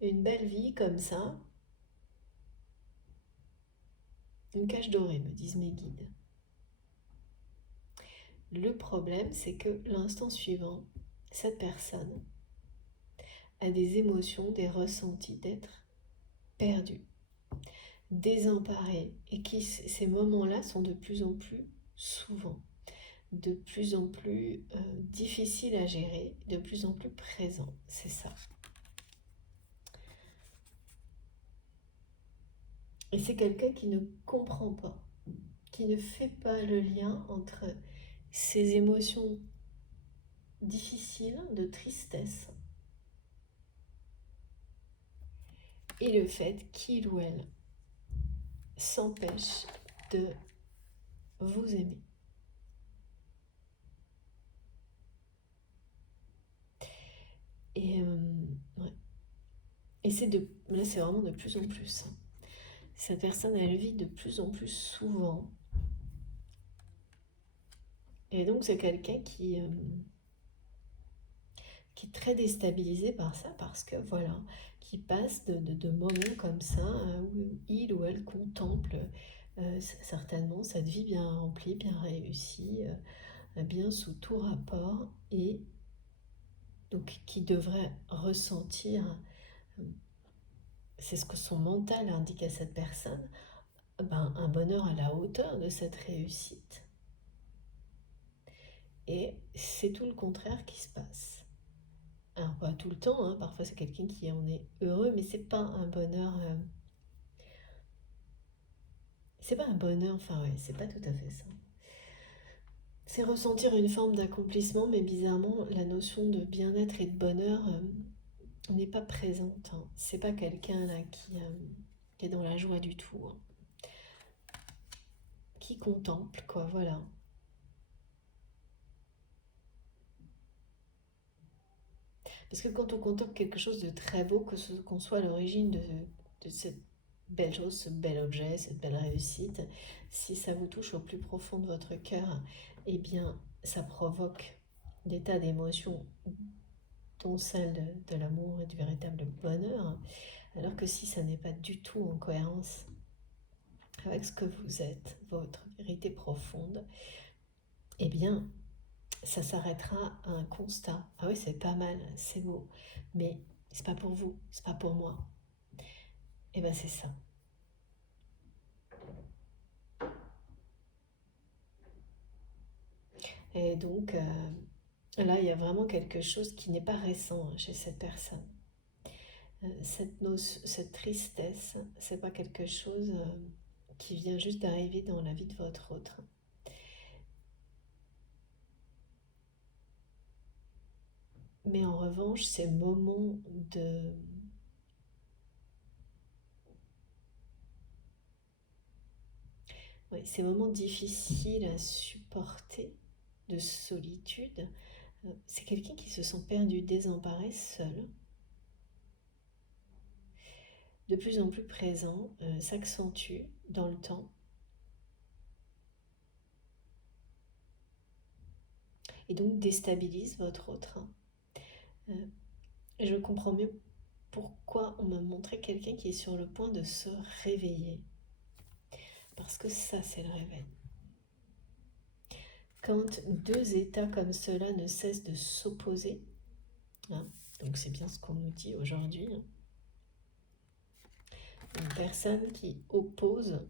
une belle vie comme ça, une cage dorée, me disent mes guides. Le problème, c'est que l'instant suivant, cette personne a des émotions, des ressentis d'être perdue, désemparée, et ces moments-là sont de plus en plus souvent, de plus en plus difficiles à gérer, de plus en plus présents. C'est ça. Et c'est quelqu'un qui ne comprend pas, qui ne fait pas le lien entre ces émotions difficiles de tristesse et le fait qu'il ou elle s'empêche de vous aimer. Et, ouais. Et là c'est vraiment de plus en plus. Cette personne, elle vit de plus en plus souvent. Et donc c'est quelqu'un qui est très déstabilisé par ça, parce que voilà, qui passe de moments comme ça où il ou elle contemple certainement cette vie bien remplie, bien réussie, bien sous tout rapport, et donc qui devrait ressentir, c'est ce que son mental indique à cette personne, un bonheur à la hauteur de cette réussite. Et c'est tout le contraire qui se passe. Alors pas tout le temps, hein, parfois c'est quelqu'un qui en est heureux, mais c'est pas un bonheur. C'est pas un bonheur, enfin ouais, c'est pas tout à fait ça. C'est ressentir une forme d'accomplissement, mais bizarrement, la notion de bien-être et de bonheur n'est pas présente, hein. C'est pas quelqu'un là qui est dans la joie du tout, hein. Qui contemple, quoi, voilà. Parce que quand on contemple quelque chose de très beau, qu'on soit à l'origine de cette belle chose, ce bel objet, cette belle réussite, si ça vous touche au plus profond de votre cœur, eh bien, ça provoque des tas d'émotions, dont celle de l'amour et du véritable bonheur, alors que si ça n'est pas du tout en cohérence avec ce que vous êtes, votre vérité profonde, eh bien, ça s'arrêtera à un constat. Ah oui, c'est pas mal, c'est beau, mais c'est pas pour vous, c'est pas pour moi. Et ben c'est ça. Et donc là, il y a vraiment quelque chose qui n'est pas récent chez cette personne. Cette tristesse, c'est pas quelque chose qui vient juste d'arriver dans la vie de votre autre. Mais en revanche, ces moments de oui, ces moments difficiles à supporter, de solitude, c'est quelqu'un qui se sent perdu, désemparé, seul, de plus en plus présent, s'accentue dans le temps, et donc déstabilise votre autre. Et je comprends mieux pourquoi on m'a montré quelqu'un qui est sur le point de se réveiller. Parce que ça, c'est le réveil. Quand deux états comme cela ne cessent de s'opposer, hein, donc c'est bien ce qu'on nous dit aujourd'hui, hein, une personne qui oppose,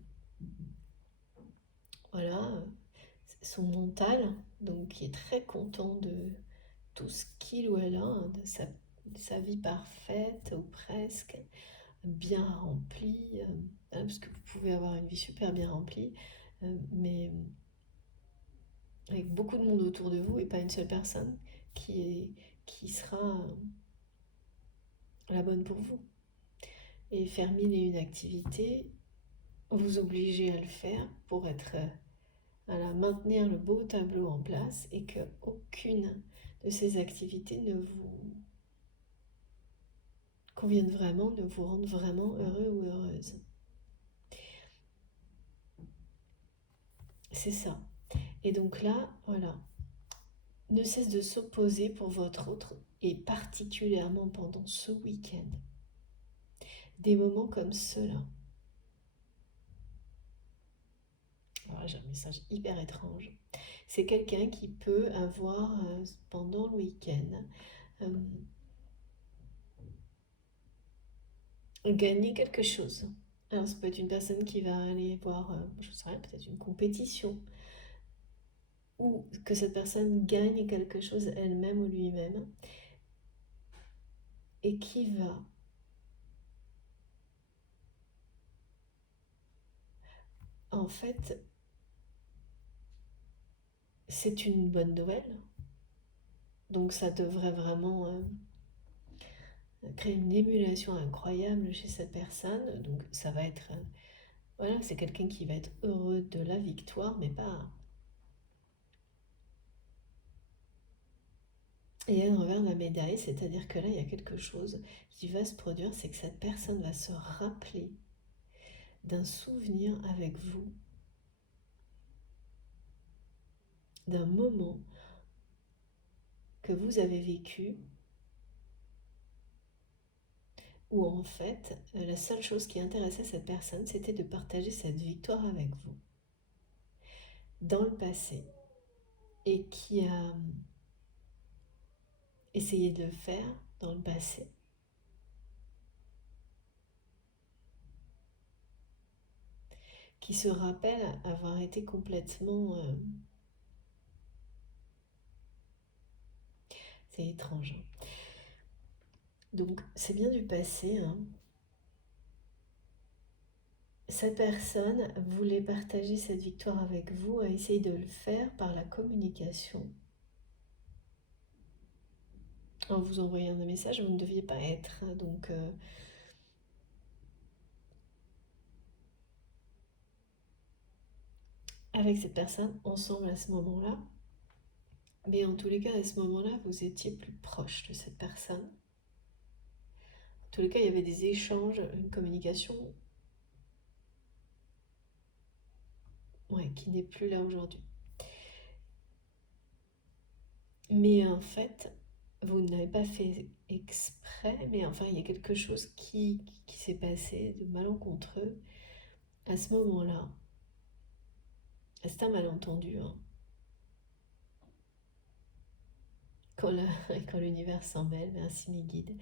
voilà, son mental, donc qui est très content de tout ce qu'il ou elle a, hein, de sa vie parfaite ou presque, bien remplie, hein, parce que vous pouvez avoir une vie super bien remplie, mais avec beaucoup de monde autour de vous et pas une seule personne qui sera la bonne pour vous. Et faire mille et une activités, vous obliger à le faire pour être maintenir le beau tableau en place et que aucune de ces activités ne vous convienne vraiment, ne vous rende vraiment heureux ou heureuse. C'est ça. Et donc là, voilà, ne cesse de s'opposer pour votre autre et particulièrement pendant ce week-end. Des moments comme ceux-là. Alors j'ai un message hyper étrange. C'est quelqu'un qui peut avoir pendant le week-end gagner quelque chose. Alors ça peut être une personne qui va aller voir, je ne sais rien, peut-être une compétition, ou que cette personne gagne quelque chose elle-même ou lui-même, et qui va en fait, c'est une bonne nouvelle, donc ça devrait vraiment créer une émulation incroyable chez cette personne, donc ça va être, voilà, c'est quelqu'un qui va être heureux de la victoire, mais pas... Et il y a un revers de la médaille, c'est-à-dire que là, il y a quelque chose qui va se produire, c'est que cette personne va se rappeler d'un souvenir avec vous, d'un moment que vous avez vécu où en fait, la seule chose qui intéressait cette personne, c'était de partager cette victoire avec vous dans le passé et qui a essayé de le faire dans le passé. qui se rappelle avoir été complètement... c'est étrange, hein. Donc c'est bien du passé, hein. Cette personne voulait partager cette victoire avec vous, a essayé de le faire par la communication. En vous envoyant un message, vous ne deviez pas être, hein, donc avec cette personne ensemble à ce moment-là. Mais en tous les cas, à ce moment-là, vous étiez plus proche de cette personne. En tous les cas, il y avait des échanges, une communication, ouais, qui n'est plus là aujourd'hui. Mais en fait, vous n'avez pas fait exprès, mais enfin, il y a quelque chose qui s'est passé de malencontreux à ce moment-là. C'est un malentendu, hein. Quand, quand l'univers s'en mêle, ainsi m'y guide.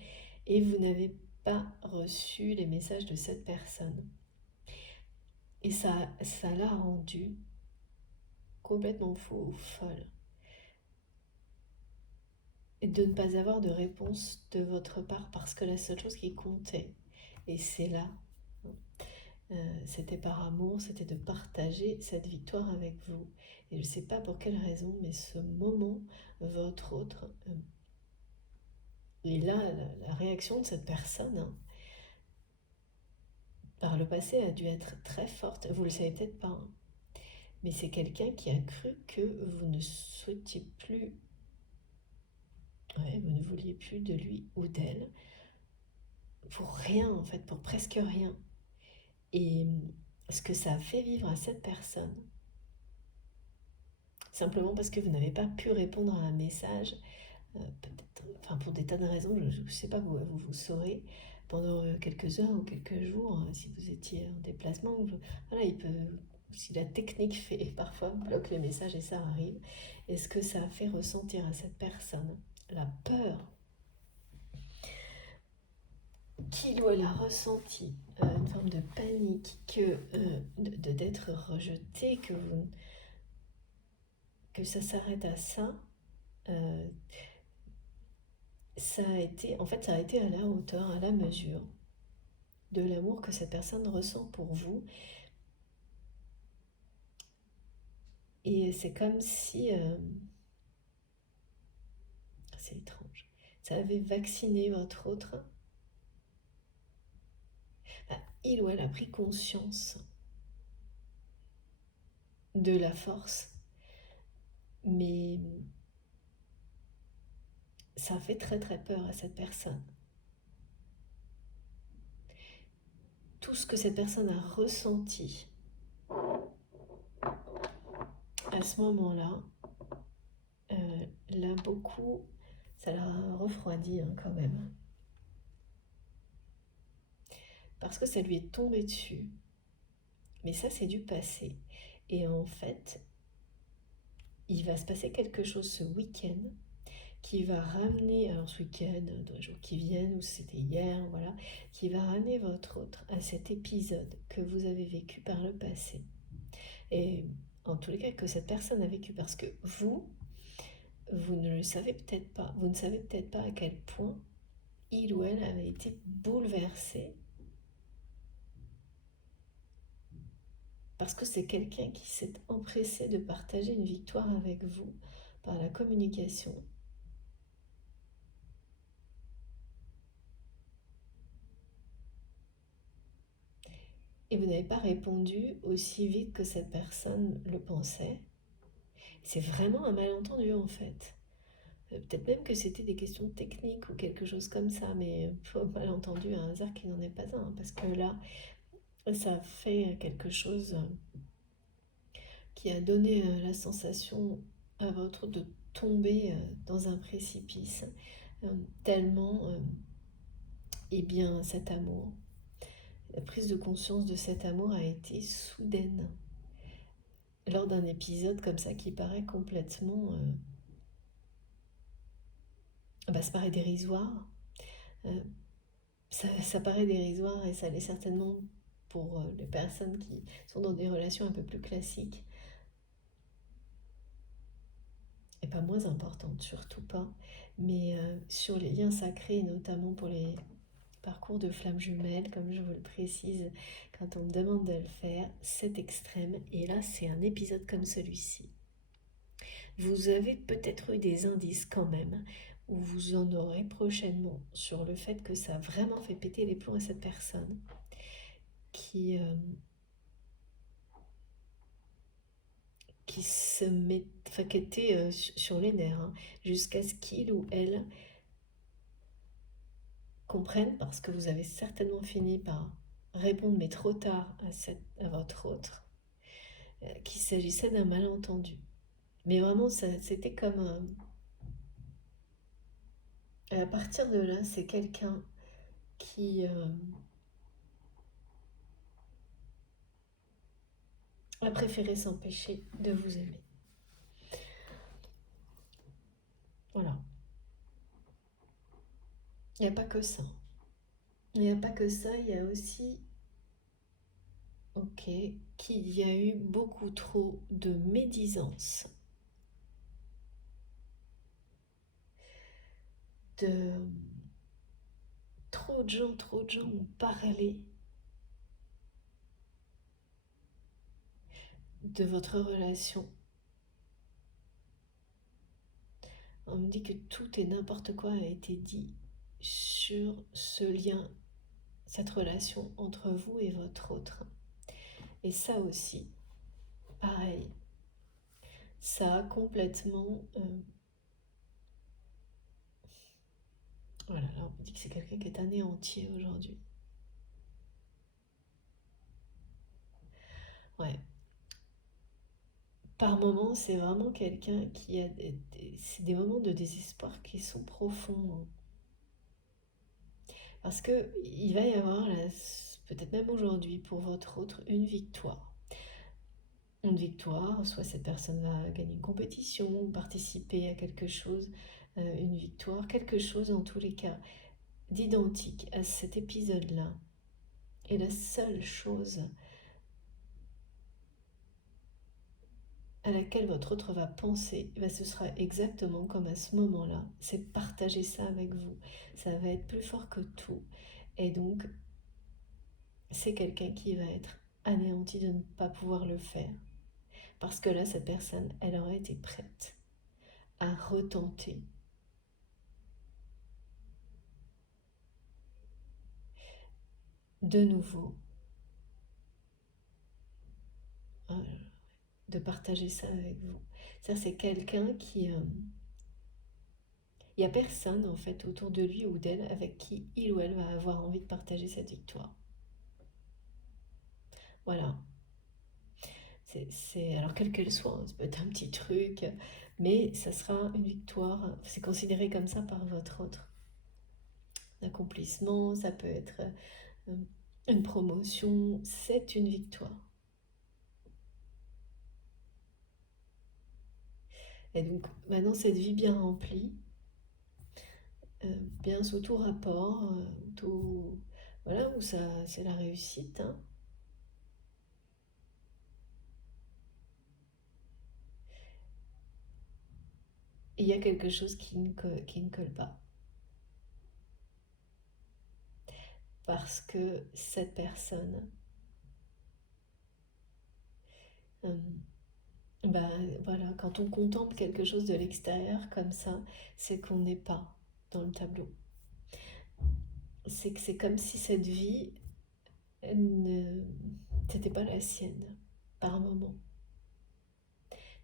Et vous n'avez pas reçu les messages de cette personne. Et ça l'a rendu complètement fou ou folle. Et de ne pas avoir de réponse de votre part parce que la seule chose qui comptait, et c'est là, c'était par amour, c'était de partager cette victoire avec vous. Et je ne sais pas pour quelle raison, mais ce moment, votre autre, et là, la réaction de cette personne, hein, par le passé, a dû être très forte. Vous ne le savez peut-être pas, hein, mais c'est quelqu'un qui a cru que vous ne souhaitiez plus, ouais, vous ne vouliez plus de lui ou d'elle, pour rien en fait, pour presque rien. Et ce que ça a fait vivre à cette personne, simplement parce que vous n'avez pas pu répondre à un message, peut-être, enfin pour des tas de raisons, je ne sais pas, vous saurez, pendant quelques heures ou quelques jours, si vous étiez en déplacement, voilà, il peut, si la technique fait parfois bloque les messages et ça arrive, est-ce que ça a fait ressentir à cette personne la peur qu'il ou elle a ressenti, une forme de panique, que d'être rejeté, que ça s'arrête à ça, euh, ça a été, en fait, ça a été à la hauteur, à la mesure de l'amour que cette personne ressent pour vous. Et c'est comme si, c'est étrange, ça avait vacciné votre autre. Enfin, il ou elle a pris conscience de la force, mais ça fait très très peur à cette personne. Tout ce que cette personne a ressenti à ce moment-là, l'a beaucoup, ça l'a refroidi, hein, quand même. Parce que ça lui est tombé dessus. Mais ça, c'est du passé. Et en fait, il va se passer quelque chose ce week-end qui va ramener, alors ce week-end, dans les jours qui viennent, ou c'était hier, voilà, qui va ramener votre autre à cet épisode que vous avez vécu par le passé. Et en tous les cas, que cette personne a vécu, parce que vous ne le savez peut-être pas, vous ne savez peut-être pas à quel point il ou elle avait été bouleversé, parce que c'est quelqu'un qui s'est empressé de partager une victoire avec vous par la communication. Et vous n'avez pas répondu aussi vite que cette personne le pensait. C'est vraiment un malentendu en fait. Peut-être même que c'était des questions techniques ou quelque chose comme ça, mais malentendu, un hasard qui n'en est pas un, hein, parce que là, ça fait quelque chose qui a donné la sensation à votre de tomber dans un précipice, tellement, eh bien, cet amour, la prise de conscience de cet amour a été soudaine, lors d'un épisode comme ça qui paraît complètement... bah, ça paraît dérisoire. Euh, ça paraît dérisoire et ça l'est certainement pour les personnes qui sont dans des relations un peu plus classiques, et pas moins importante, surtout pas, mais sur les liens sacrés, notamment pour les parcours de flammes jumelles, comme je vous le précise, quand on me demande de le faire, c'est extrême, et là c'est un épisode comme celui-ci. Vous avez peut-être eu des indices quand même, ou vous en aurez prochainement, sur le fait que ça a vraiment fait péter les plombs à cette personne, qui, se met, enfin, qui était sur les nerfs, hein, jusqu'à ce qu'il ou elle comprenne, parce que vous avez certainement fini par répondre, mais trop tard, à votre autre, qu'il s'agissait d'un malentendu. Mais vraiment, c'était comme... à partir de là, c'est quelqu'un qui a préféré s'empêcher de vous aimer. Voilà. Il n'y a pas que ça. Il n'y a pas que ça, il y a aussi, ok, qu'il y a eu beaucoup trop de médisance, de trop de gens ont parlé de votre relation. On me dit que tout et n'importe quoi a été dit sur ce lien, cette relation entre vous et votre autre. Et ça aussi, pareil, ça a complètement... voilà, alors on me dit que c'est quelqu'un qui est anéanti aujourd'hui. Ouais. Par moments, c'est vraiment quelqu'un qui a c'est des moments de désespoir qui sont profonds, hein. Parce que il va y avoir, peut-être même aujourd'hui, pour votre autre, une victoire. Une victoire, soit cette personne va gagner une compétition, participer à quelque chose, une victoire, quelque chose en tous les cas d'identique à cet épisode-là. Et la seule chose à laquelle votre autre va penser, ce sera exactement comme à ce moment-là, c'est partager ça avec vous. Ça va être plus fort que tout. Et donc, c'est quelqu'un qui va être anéanti de ne pas pouvoir le faire. Parce que là, cette personne, elle aurait été prête à retenter. De nouveau, de partager ça avec vous. C'est quelqu'un qui... il n'y a personne en fait autour de lui ou d'elle avec qui il ou elle va avoir envie de partager cette victoire. Voilà. Alors quelle qu'elle soit, hein, ça peut être un petit truc, mais ça sera une victoire. C'est considéré comme ça par votre autre. Un accomplissement, ça peut être euh, une promotion, c'est une victoire. Et donc maintenant cette vie bien remplie, bien sous tout rapport, tout, voilà, où ça, c'est la réussite, hein. Et il y a quelque chose qui ne colle pas. Parce que cette personne, euh, bah voilà, quand on contemple quelque chose de l'extérieur comme ça, c'est qu'on n'est pas dans le tableau. C'est que c'est comme si cette vie ne c'était pas la sienne par moment.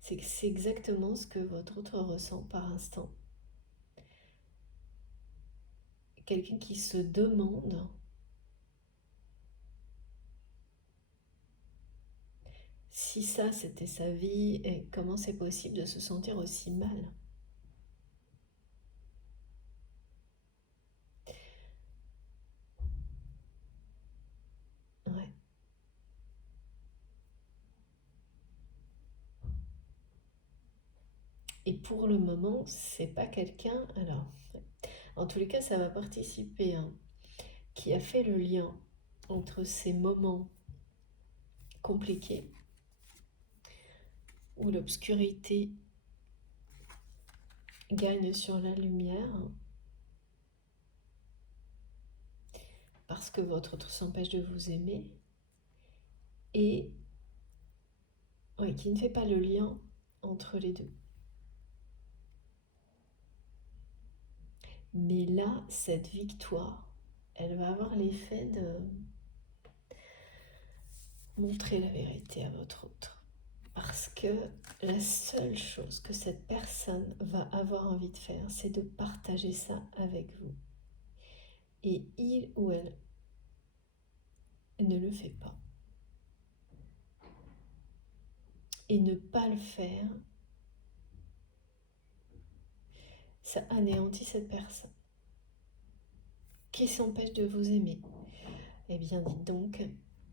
C'est que c'est exactement ce que votre autre ressent par instant. Quelqu'un qui se demande si ça c'était sa vie et comment c'est possible de se sentir aussi mal. Ouais. Et pour le moment, c'est pas quelqu'un, alors, en tous les cas, ça va participer, hein, qui a fait le lien entre ces moments compliqué, où l'obscurité gagne sur la lumière, parce que votre autre s'empêche de vous aimer, et oui, qui ne fait pas le lien entre les deux. Mais là, cette victoire, elle va avoir l'effet de montrer la vérité à votre autre. Parce que la seule chose que cette personne va avoir envie de faire, c'est de partager ça avec vous. Et il ou elle ne le fait pas. Et ne pas le faire, ça anéantit cette personne. Qui s'empêche de vous aimer? Eh bien, dites donc,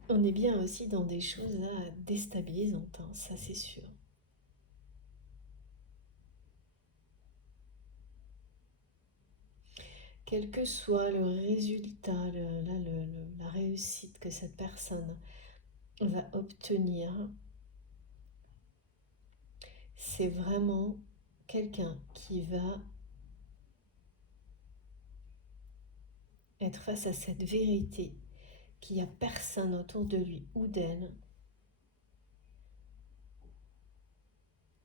on est bien aussi dans des choses là déstabilisantes, hein, ça c'est sûr. Quel que soit le résultat, la réussite que cette personne va obtenir, c'est vraiment quelqu'un qui va être face à cette vérité qu'il n'y a personne autour de lui ou d'elle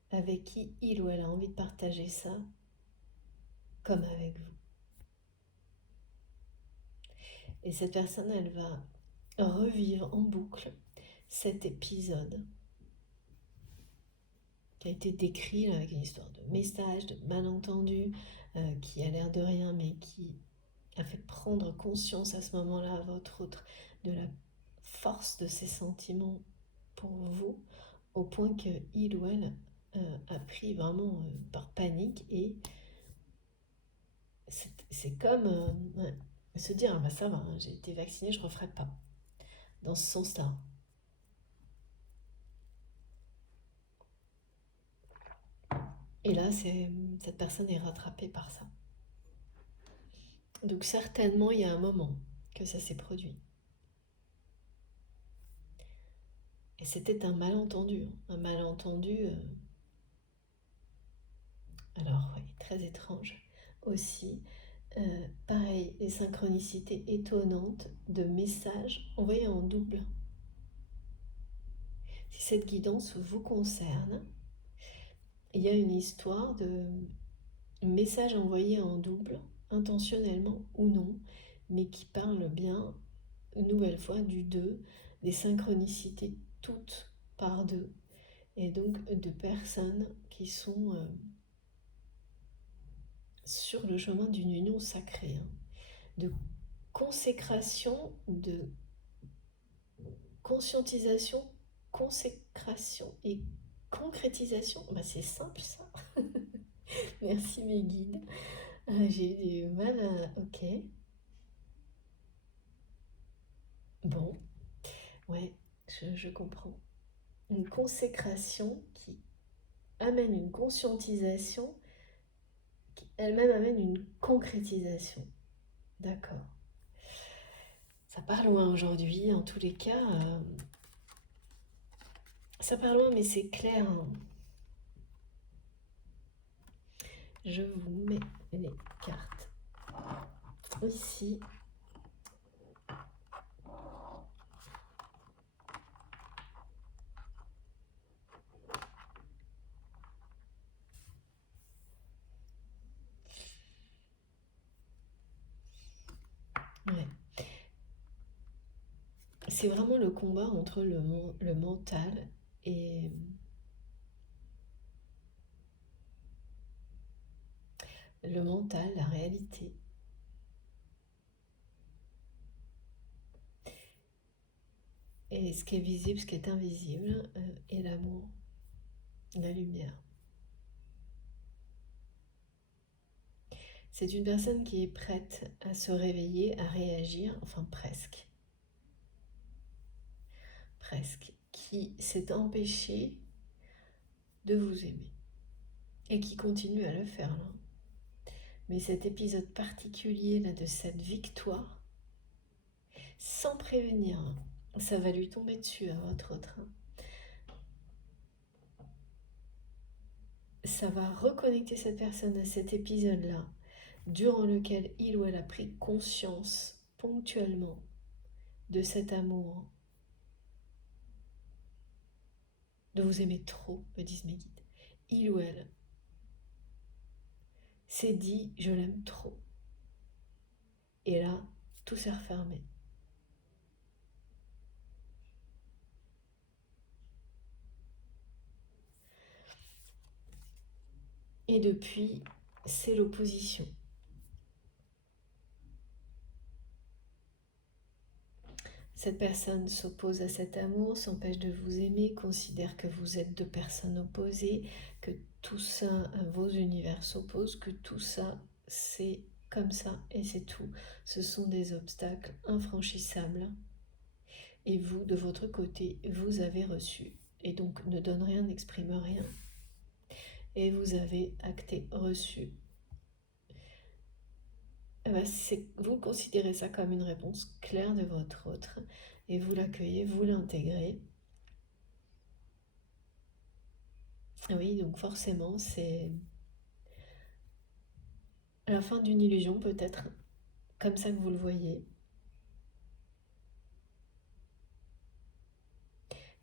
avec qui il ou elle a envie de partager ça comme avec vous. Et cette personne, elle va revivre en boucle cet épisode qui a été décrit là, avec une histoire de message, de malentendu, qui a l'air de rien, mais qui a fait prendre conscience à ce moment-là à votre autre de la force de ses sentiments pour vous, au point que il ou elle a pris vraiment par panique, et c'est comme ouais, se dire ah bah ça va, hein, j'ai été vaccinée, je ne referai pas, dans ce sens-là. Et là, cette personne est rattrapée par ça. Donc certainement, il y a un moment que ça s'est produit. Et c'était un malentendu. Un malentendu, alors oui, très étrange aussi. Pareil, les synchronicités étonnantes de messages envoyés en double. Si cette guidance vous concerne, il y a une histoire de messages envoyés en double, intentionnellement ou non, mais qui parle bien, une nouvelle fois, du 2, des synchronicités toutes par deux, et donc de personnes qui sont sur le chemin d'une union sacrée, hein, de consécration, de conscientisation, consécration et concrétisation. Bah, c'est simple ça. Merci mes guides. J'ai eu du mal à... Ok. Bon, ouais, je comprends. Une consécration qui amène une conscientisation, qui elle-même amène une concrétisation. D'accord. Ça part loin aujourd'hui, en tous les cas. Ça part loin, mais c'est clair, hein. Je vous mets les cartes ici. Ouais. C'est vraiment le combat entre le mental et la réalité. Et ce qui est visible, ce qui est invisible, et l'amour, la lumière. C'est une personne qui est prête à se réveiller, à réagir, enfin presque. Presque. Qui s'est empêchée de vous aimer. Et qui continue à le faire là. Mais cet épisode particulier là de cette victoire, sans prévenir, Ça va lui tomber dessus à votre autre. Ça va reconnecter cette personne à cet épisode-là, durant lequel il ou elle a pris conscience ponctuellement de cet amour, de vous aimer trop, me disent mes guides. Il ou elle s'est dit je l'aime trop. Et là, tout s'est refermé. Et depuis, c'est l'opposition. Cette personne s'oppose à cet amour, s'empêche de vous aimer, considère que vous êtes deux personnes opposées, que tout ça, vos univers s'opposent, que tout ça, c'est comme ça et c'est tout. Ce sont des obstacles infranchissables. Et vous, de votre côté, vous avez reçu. Et donc, ne donne rien, n'exprime rien. Et vous avez acté, reçu. Eh ben, vous considérez ça comme une réponse claire de votre autre. Et vous l'accueillez, vous l'intégrez. Oui, donc forcément, c'est la fin d'une illusion peut-être, comme ça que vous le voyez.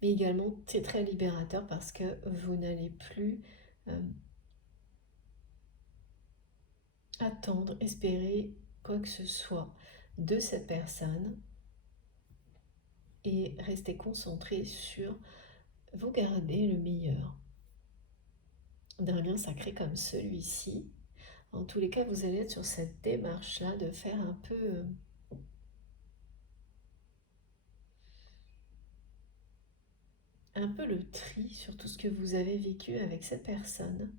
Mais également, c'est très libérateur parce que vous n'allez plus attendre, espérer quoi que ce soit de cette personne et rester concentré sur vous garder le meilleur d'un lien sacré comme celui-ci. En tous les cas, vous allez être sur cette démarche-là de faire un peu le tri sur tout ce que vous avez vécu avec cette personne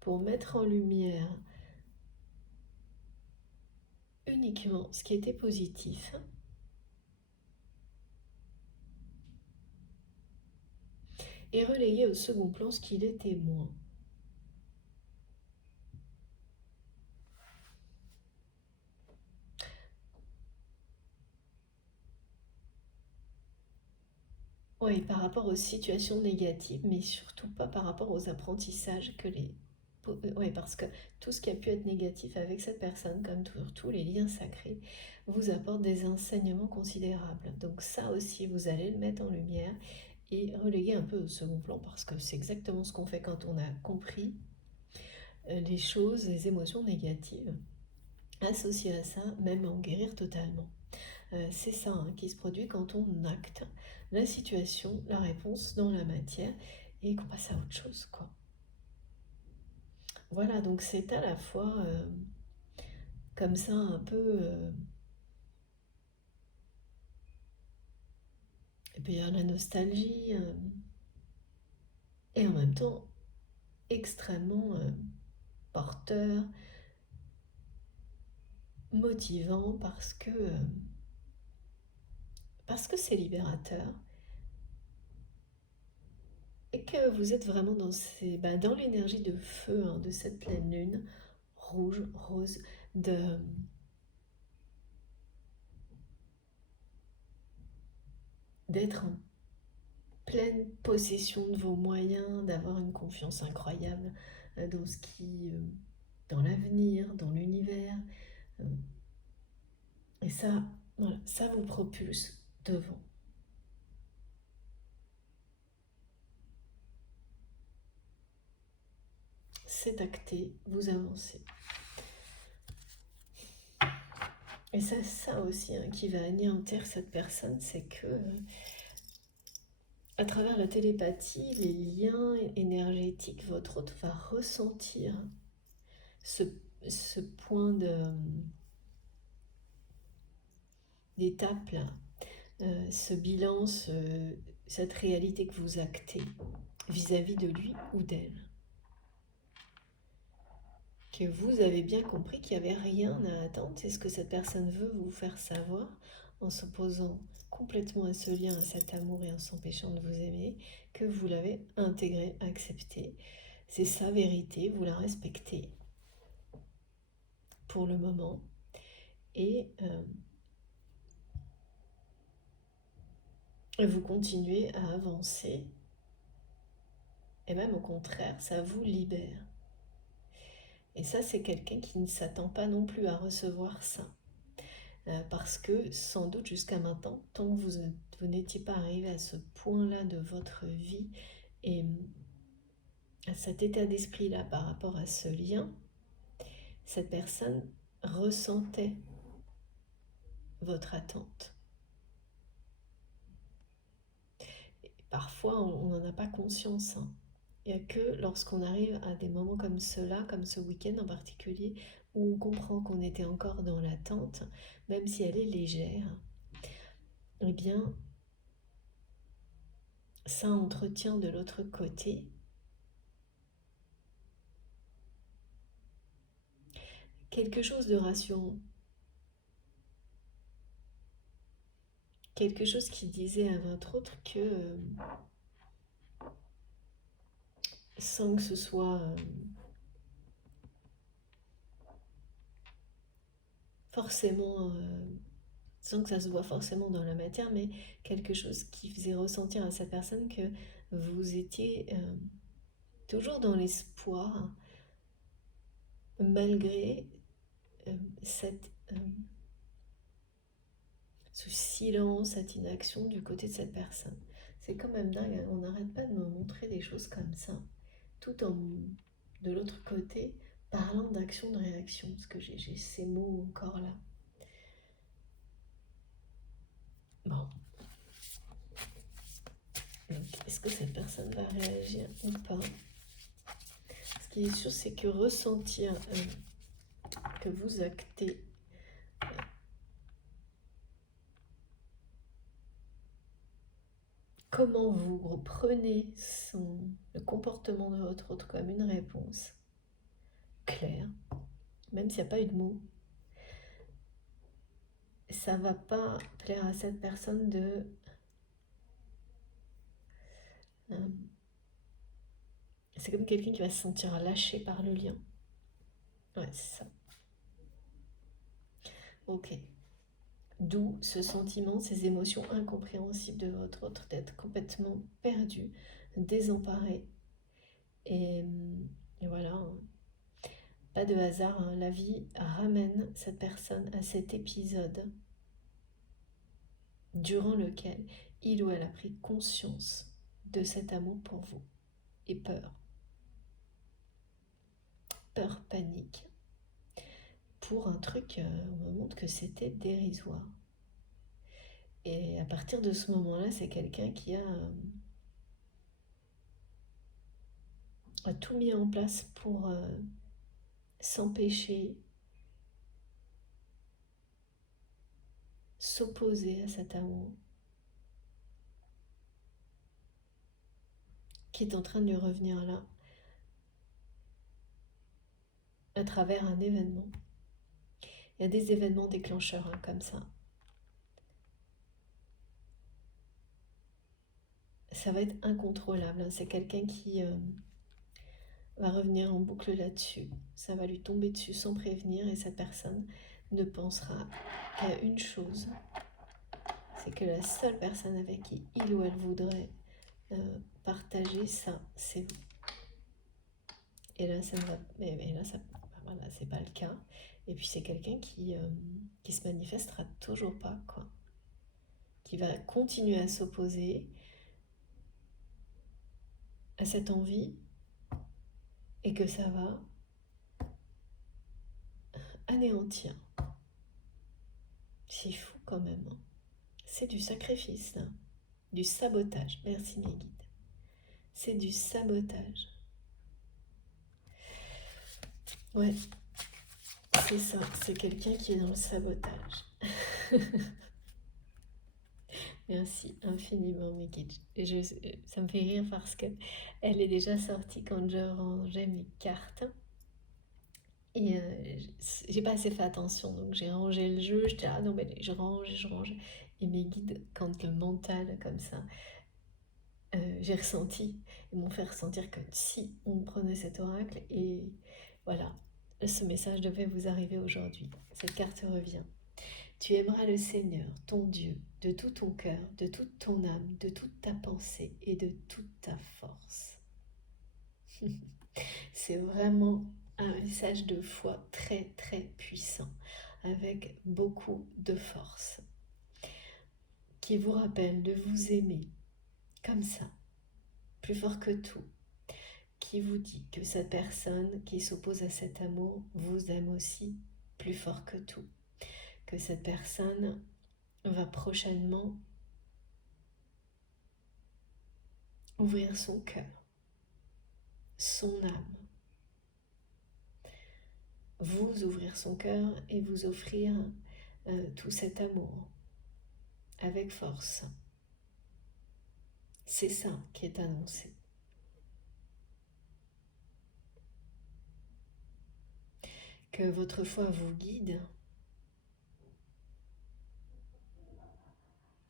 pour mettre en lumière uniquement ce qui était positif et relayer au second plan ce qu'il était moins. Oui, par rapport aux situations négatives, mais surtout pas par rapport aux apprentissages que les... Oui, parce que tout ce qui a pu être négatif avec cette personne, comme tous les liens sacrés, vous apporte des enseignements considérables. Donc ça aussi, vous allez le mettre en lumière et reléguer un peu au second plan, parce que c'est exactement ce qu'on fait quand on a compris les choses, les émotions négatives associées à ça, même en guérir totalement. C'est ça qui se produit quand on acte la situation, la réponse dans la matière et qu'on passe à autre chose, quoi. Voilà, donc c'est à la fois comme ça un peu... et puis il y a la nostalgie et en même temps extrêmement porteur, motivant parce que c'est libérateur et que vous êtes vraiment dans l'énergie de feu de cette pleine lune rouge, rose, de d'être en pleine possession de vos moyens, d'avoir une confiance incroyable dans dans l'avenir, dans l'univers. euh, et ça, voilà, ça vous propulse devant. C'est acté, vous avancez. Et c'est ça aussi qui va anéantir cette personne, c'est que à travers la télépathie, les liens énergétiques, votre hôte va ressentir ce, ce point d'étape là, ce bilan, cette réalité que vous actez vis-à-vis de lui ou d'elle. Que vous avez bien compris qu'il n'y avait rien à attendre, c'est ce que cette personne veut vous faire savoir en s'opposant complètement à ce lien, à cet amour et en s'empêchant de vous aimer, que vous l'avez intégré, accepté. C'est sa vérité, vous la respectez pour le moment. Et Et vous continuez à avancer. Et même au contraire, ça vous libère. Et ça, c'est quelqu'un qui ne s'attend pas non plus à recevoir ça. Parce que sans doute jusqu'à maintenant, tant que vous n'étiez pas arrivé à ce point-là de votre vie et à cet état d'esprit-là par rapport à ce lien, cette personne ressentait votre attente. Et parfois, on n'en a pas conscience. Il n'y a que lorsqu'on arrive à des moments comme cela, comme ce week-end en particulier, où on comprend qu'on était encore dans l'attente, même si elle est légère, eh bien, ça entretient de l'autre côté quelque chose de rassurant. Quelque chose qui disait à votre autre que, sans que ce soit forcément, sans que ça se voit forcément dans la matière, mais quelque chose qui faisait ressentir à cette personne que vous étiez toujours dans l'espoir, malgré cette, ce silence, cette inaction du côté de cette personne. C'est quand même dingue, hein. On n'arrête pas de me montrer des choses comme ça, tout en, de l'autre côté, parlant d'action, de réaction, parce que j'ai ces mots encore là. Bon, donc est-ce que cette personne va réagir ou pas? Ce qui est sûr, c'est que ressentir que vous actez comment vous reprenez le comportement de votre autre comme une réponse claire, même s'il n'y a pas eu de mots, ça va pas plaire à cette personne de c'est comme quelqu'un qui va se sentir lâché par le lien. Ouais, c'est ça. Ok. D'où ce sentiment, ces émotions incompréhensibles de votre autre, d'être complètement perdu, désemparé. Et, et voilà, pas de hasard, hein. La vie ramène cette personne à cet épisode durant lequel il ou elle a pris conscience de cet amour pour vous. Et peur. Peur, panique. Pour un truc, on me montre que c'était dérisoire. Et à partir de ce moment-là, c'est quelqu'un qui a tout mis en place pour s'empêcher, s'opposer à cet amour qui est en train de lui revenir là, à travers un événement. Il y a des événements déclencheurs hein, comme ça. Ça va être incontrôlable. Hein. C'est quelqu'un qui va revenir en boucle là-dessus. Ça va lui tomber dessus sans prévenir et cette personne ne pensera qu'à une chose. C'est que la seule personne avec qui il ou elle voudrait partager ça, c'est vous. Et là, ça ne va, mais là, ça, voilà, c'est pas le cas. Et puis c'est quelqu'un qui se manifestera toujours pas, quoi. Qui va continuer à s'opposer à cette envie et que ça va anéantir. C'est fou quand même. Hein. C'est du sacrifice, là. Du sabotage. Merci mes guides. C'est du sabotage. Ouais, c'est ça. C'est quelqu'un qui est dans le sabotage. Merci infiniment mes guides. Et ça me fait rire parce que elle est déjà sortie quand je rangeais mes cartes. Et j'ai pas assez fait attention, donc j'ai rangé le jeu, j'étais ah non mais je range. Et mes guides, quand le mental comme ça, j'ai ressenti, ils m'ont fait ressentir que si on prenait cet oracle, et voilà, ce message devait vous arriver aujourd'hui. Cette carte revient. Tu aimeras le Seigneur, ton Dieu, de tout ton cœur, de toute ton âme, de toute ta pensée et de toute ta force. C'est vraiment un message de foi très très puissant, avec beaucoup de force, qui vous rappelle de vous aimer comme ça, plus fort que tout, qui vous dit que cette personne qui s'oppose à cet amour vous aime aussi plus fort que tout, que cette personne va prochainement ouvrir son cœur, son âme, vous ouvrir son cœur et vous offrir tout cet amour avec force. C'est ça qui est annoncé. Que votre foi vous guide.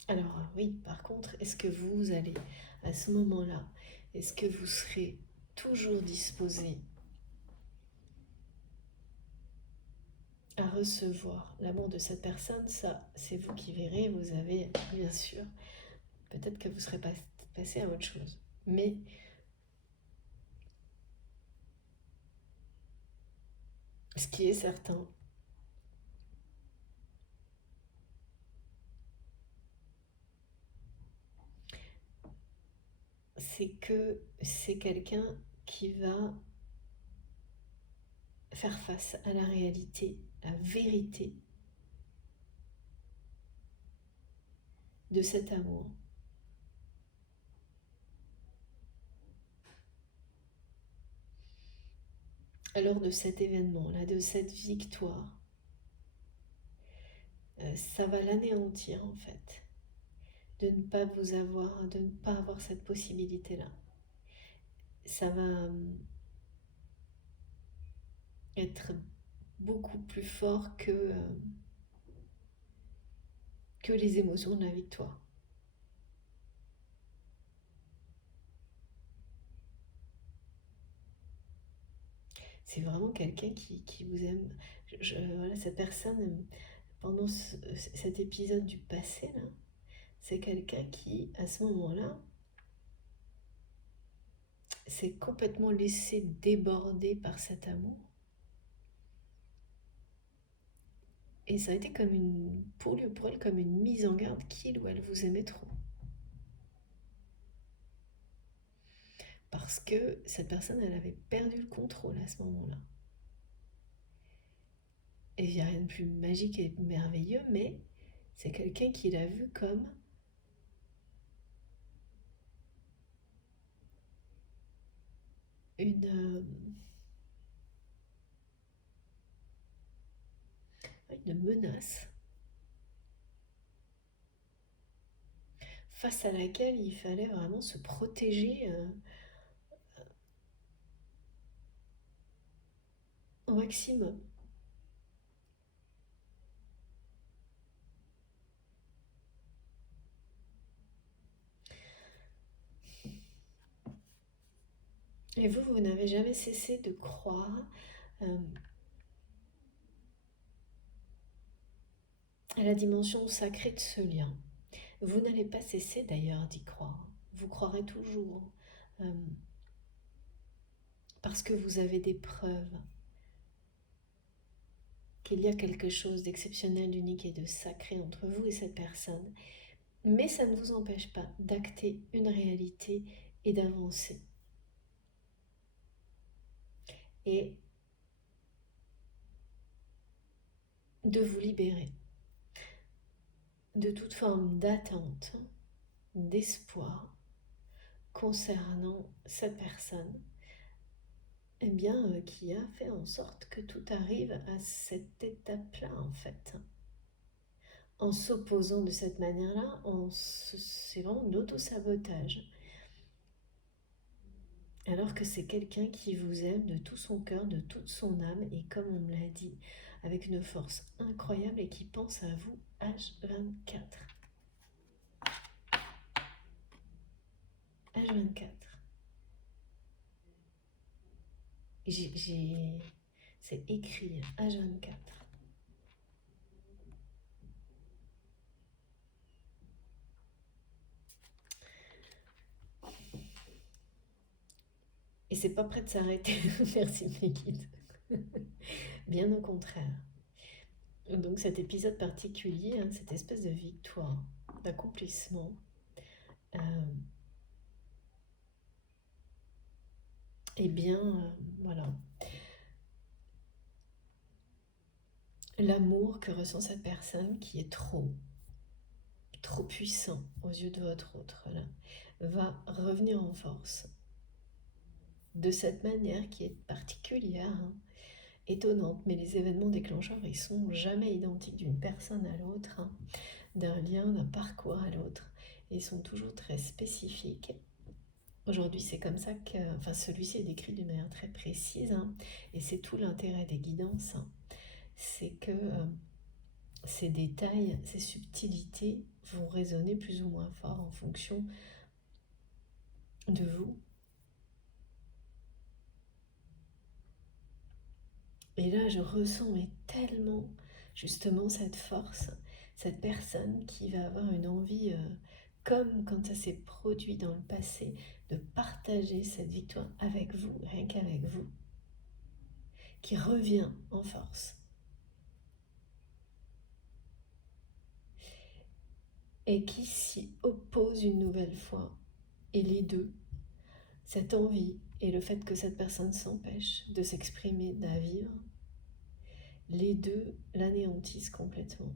Alors oui, par contre, est-ce que vous allez, à ce moment-là, est-ce que vous serez toujours disposé à recevoir l'amour de cette personne? Ça, c'est vous qui verrez. Vous avez, bien sûr, peut-être que vous serez passé à autre chose. Mais ce qui est certain, c'est que c'est quelqu'un qui va faire face à la réalité, la vérité de cet amour. Lors de cet événement-là, de cette victoire, ça va l'anéantir en fait, de ne pas vous avoir, de ne pas avoir cette possibilité-là. Ça va être beaucoup plus fort que les émotions de la victoire. C'est vraiment quelqu'un qui vous aime. Voilà, cette personne, pendant cet épisode du passé, là, c'est quelqu'un qui, à ce moment-là, s'est complètement laissé déborder par cet amour. Et ça a été comme pour lui ou pour elle, comme une mise en garde qu'il ou elle vous aimait trop. Parce que cette personne, elle avait perdu le contrôle à ce moment-là. Et il n'y a rien de plus magique et merveilleux, mais c'est quelqu'un qui l'a vu comme une menace face à laquelle il fallait vraiment se protéger au maximum. Et vous n'avez jamais cessé de croire à la dimension sacrée de ce lien. Vous n'allez pas cesser d'ailleurs d'y croire. Vous croirez toujours parce que vous avez des preuves qu'il y a quelque chose d'exceptionnel, d'unique et de sacré entre vous et cette personne. Mais ça ne vous empêche pas d'acter une réalité et d'avancer. Et de vous libérer de toute forme d'attente, d'espoir concernant cette personne, eh bien, qui a fait en sorte que tout arrive à cette étape-là, en fait. En s'opposant de cette manière-là, c'est vraiment un auto-sabotage. Alors que c'est quelqu'un qui vous aime de tout son cœur, de toute son âme, et comme on me l'a dit, avec une force incroyable et qui pense à vous H24. H24. C'est écrit H24. Et c'est pas prêt de s'arrêter. Merci mes guides. Bien au contraire. Donc cet épisode particulier, hein, cette espèce de victoire, d'accomplissement, euh, eh bien, voilà, l'amour que ressent cette personne qui est trop puissant aux yeux de votre autre, là, va revenir en force de cette manière qui est particulière, hein, étonnante, mais les événements déclencheurs, ils sont jamais identiques d'une personne à l'autre, hein, d'un lien, d'un parcours à l'autre. Ils sont toujours très spécifiques. Aujourd'hui, c'est comme ça que, enfin, celui-ci est décrit d'une manière très précise, hein, et c'est tout l'intérêt des guidances, hein, c'est que ces détails, ces subtilités vont résonner plus ou moins fort en fonction de vous. Et là, je ressens mais tellement justement cette force, cette personne qui va avoir une envie, comme quand ça s'est produit dans le passé, de partager cette victoire avec vous, rien qu'avec vous, qui revient en force. Et qui s'y oppose une nouvelle fois. Et les deux, cette envie et le fait que cette personne s'empêche de s'exprimer, de vivre, les deux l'anéantissent complètement.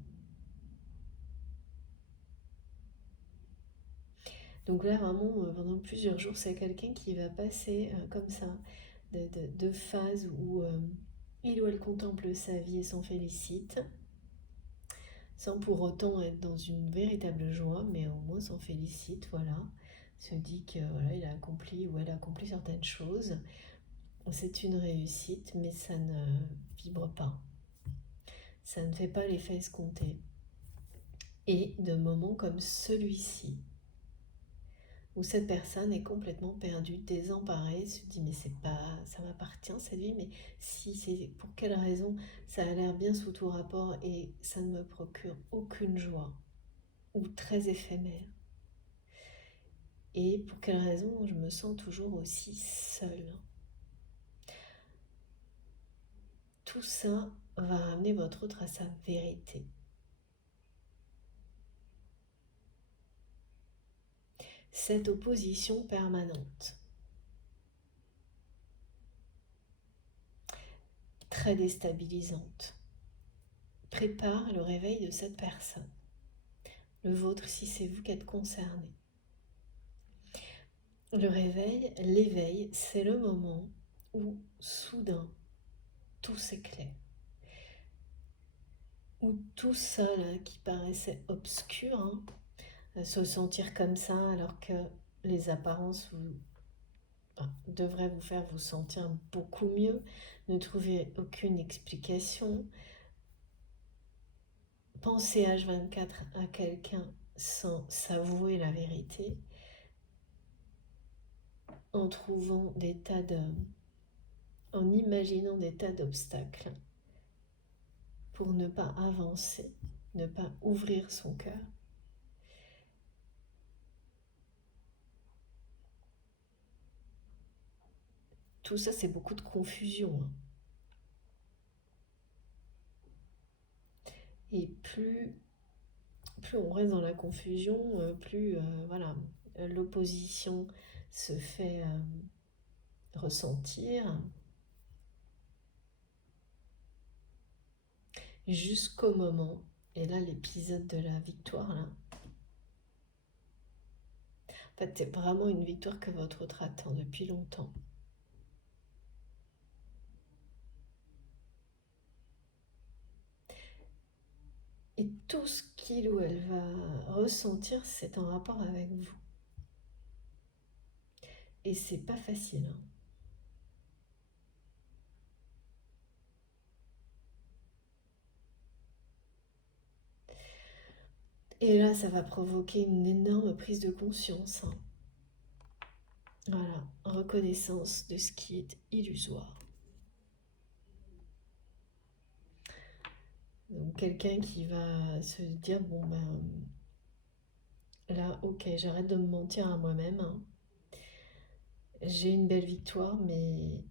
Donc là, vraiment, pendant plusieurs jours, c'est quelqu'un qui va passer comme ça, de phases où il ou elle contemple sa vie et s'en félicite, sans pour autant être dans une véritable joie, mais au moins s'en félicite, voilà. Se dit que voilà, il a accompli ou elle a accompli certaines choses. C'est une réussite, mais ça ne vibre pas. Ça ne fait pas l'effet escompté. Et de moments comme celui-ci, où cette personne est complètement perdue, désemparée, se dit mais c'est pas, ça m'appartient cette vie, mais si c'est pour quelle raison, ça a l'air bien sous tout rapport et ça ne me procure aucune joie ou très éphémère. Et pour quelle raison je me sens toujours aussi seule. Tout ça va ramener votre autre à sa vérité. Cette opposition permanente, très déstabilisante, prépare le réveil de cette personne. Le vôtre si c'est vous qui êtes concerné. Le réveil, l'éveil, c'est le moment où soudain tout s'éclaire. Où tout ça là, qui paraissait obscur, hein, se sentir comme ça alors que les apparences devraient vous faire vous sentir beaucoup mieux, ne trouver aucune explication. Penser H24 à quelqu'un sans s'avouer la vérité, en trouvant en imaginant des tas d'obstacles pour ne pas avancer, ne pas ouvrir son cœur. Tout ça, c'est beaucoup de confusion, hein. Et plus on reste dans la confusion, plus voilà, l'opposition se fait ressentir, jusqu'au moment, et là l'épisode de la victoire, là, en fait c'est vraiment une victoire que votre autre attend depuis longtemps. Et tout ce qu'il ou elle va ressentir, c'est en rapport avec vous. Et c'est pas facile, hein. Et là, ça va provoquer une énorme prise de conscience, hein. Voilà, reconnaissance de ce qui est illusoire. Donc quelqu'un qui va se dire, bon ben là, ok, j'arrête de me mentir à moi-même, hein. j'ai une belle victoire, mais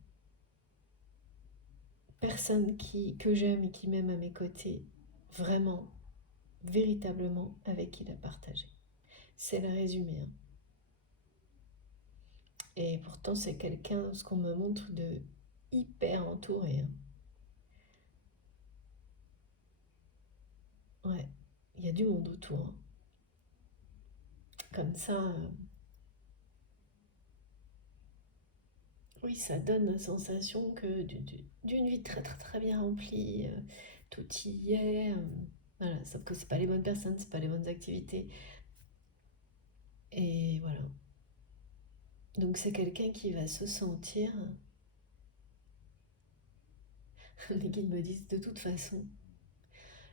personne que j'aime et qui m'aime à mes côtés, vraiment, véritablement, avec qui la partager. C'est le résumé, hein. Et pourtant, c'est quelqu'un, ce qu'on me montre, de hyper entouré, hein. Ouais, il y a du monde autour, hein. Comme ça, oui, ça donne la sensation que d'une vie très très très bien remplie, tout y est. Voilà, sauf que c'est pas les bonnes personnes, c'est pas les bonnes activités. Et voilà. Donc c'est quelqu'un qui va se sentir, les guides me disent de toute façon,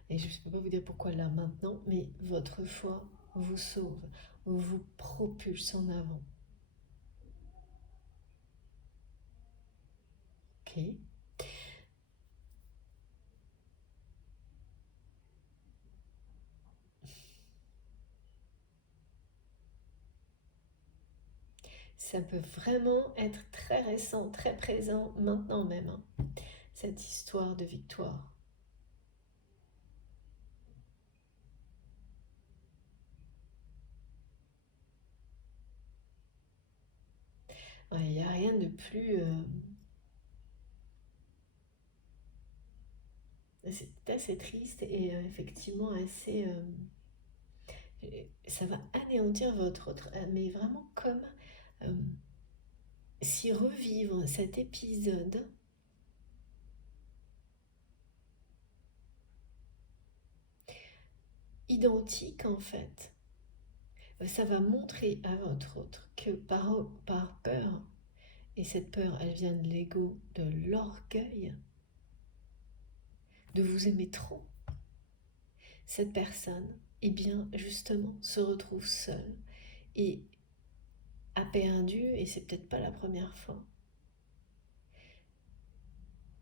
et je ne peux pas vous dire pourquoi là maintenant, mais votre foi vous sauve, vous propulse en avant. Ok. Ça peut vraiment être très récent, très présent maintenant même, hein, cette histoire de victoire. Il ouais, n'y a rien de plus... c'est assez triste et effectivement assez... ça va anéantir votre autre... mais vraiment comme euh, si revivre cet épisode identique en fait, ça va montrer à votre autre que par peur, et cette peur elle vient de l'ego, de l'orgueil, de vous aimer trop, cette personne, eh bien justement, se retrouve seule et a perdu, et c'est peut-être pas la première fois,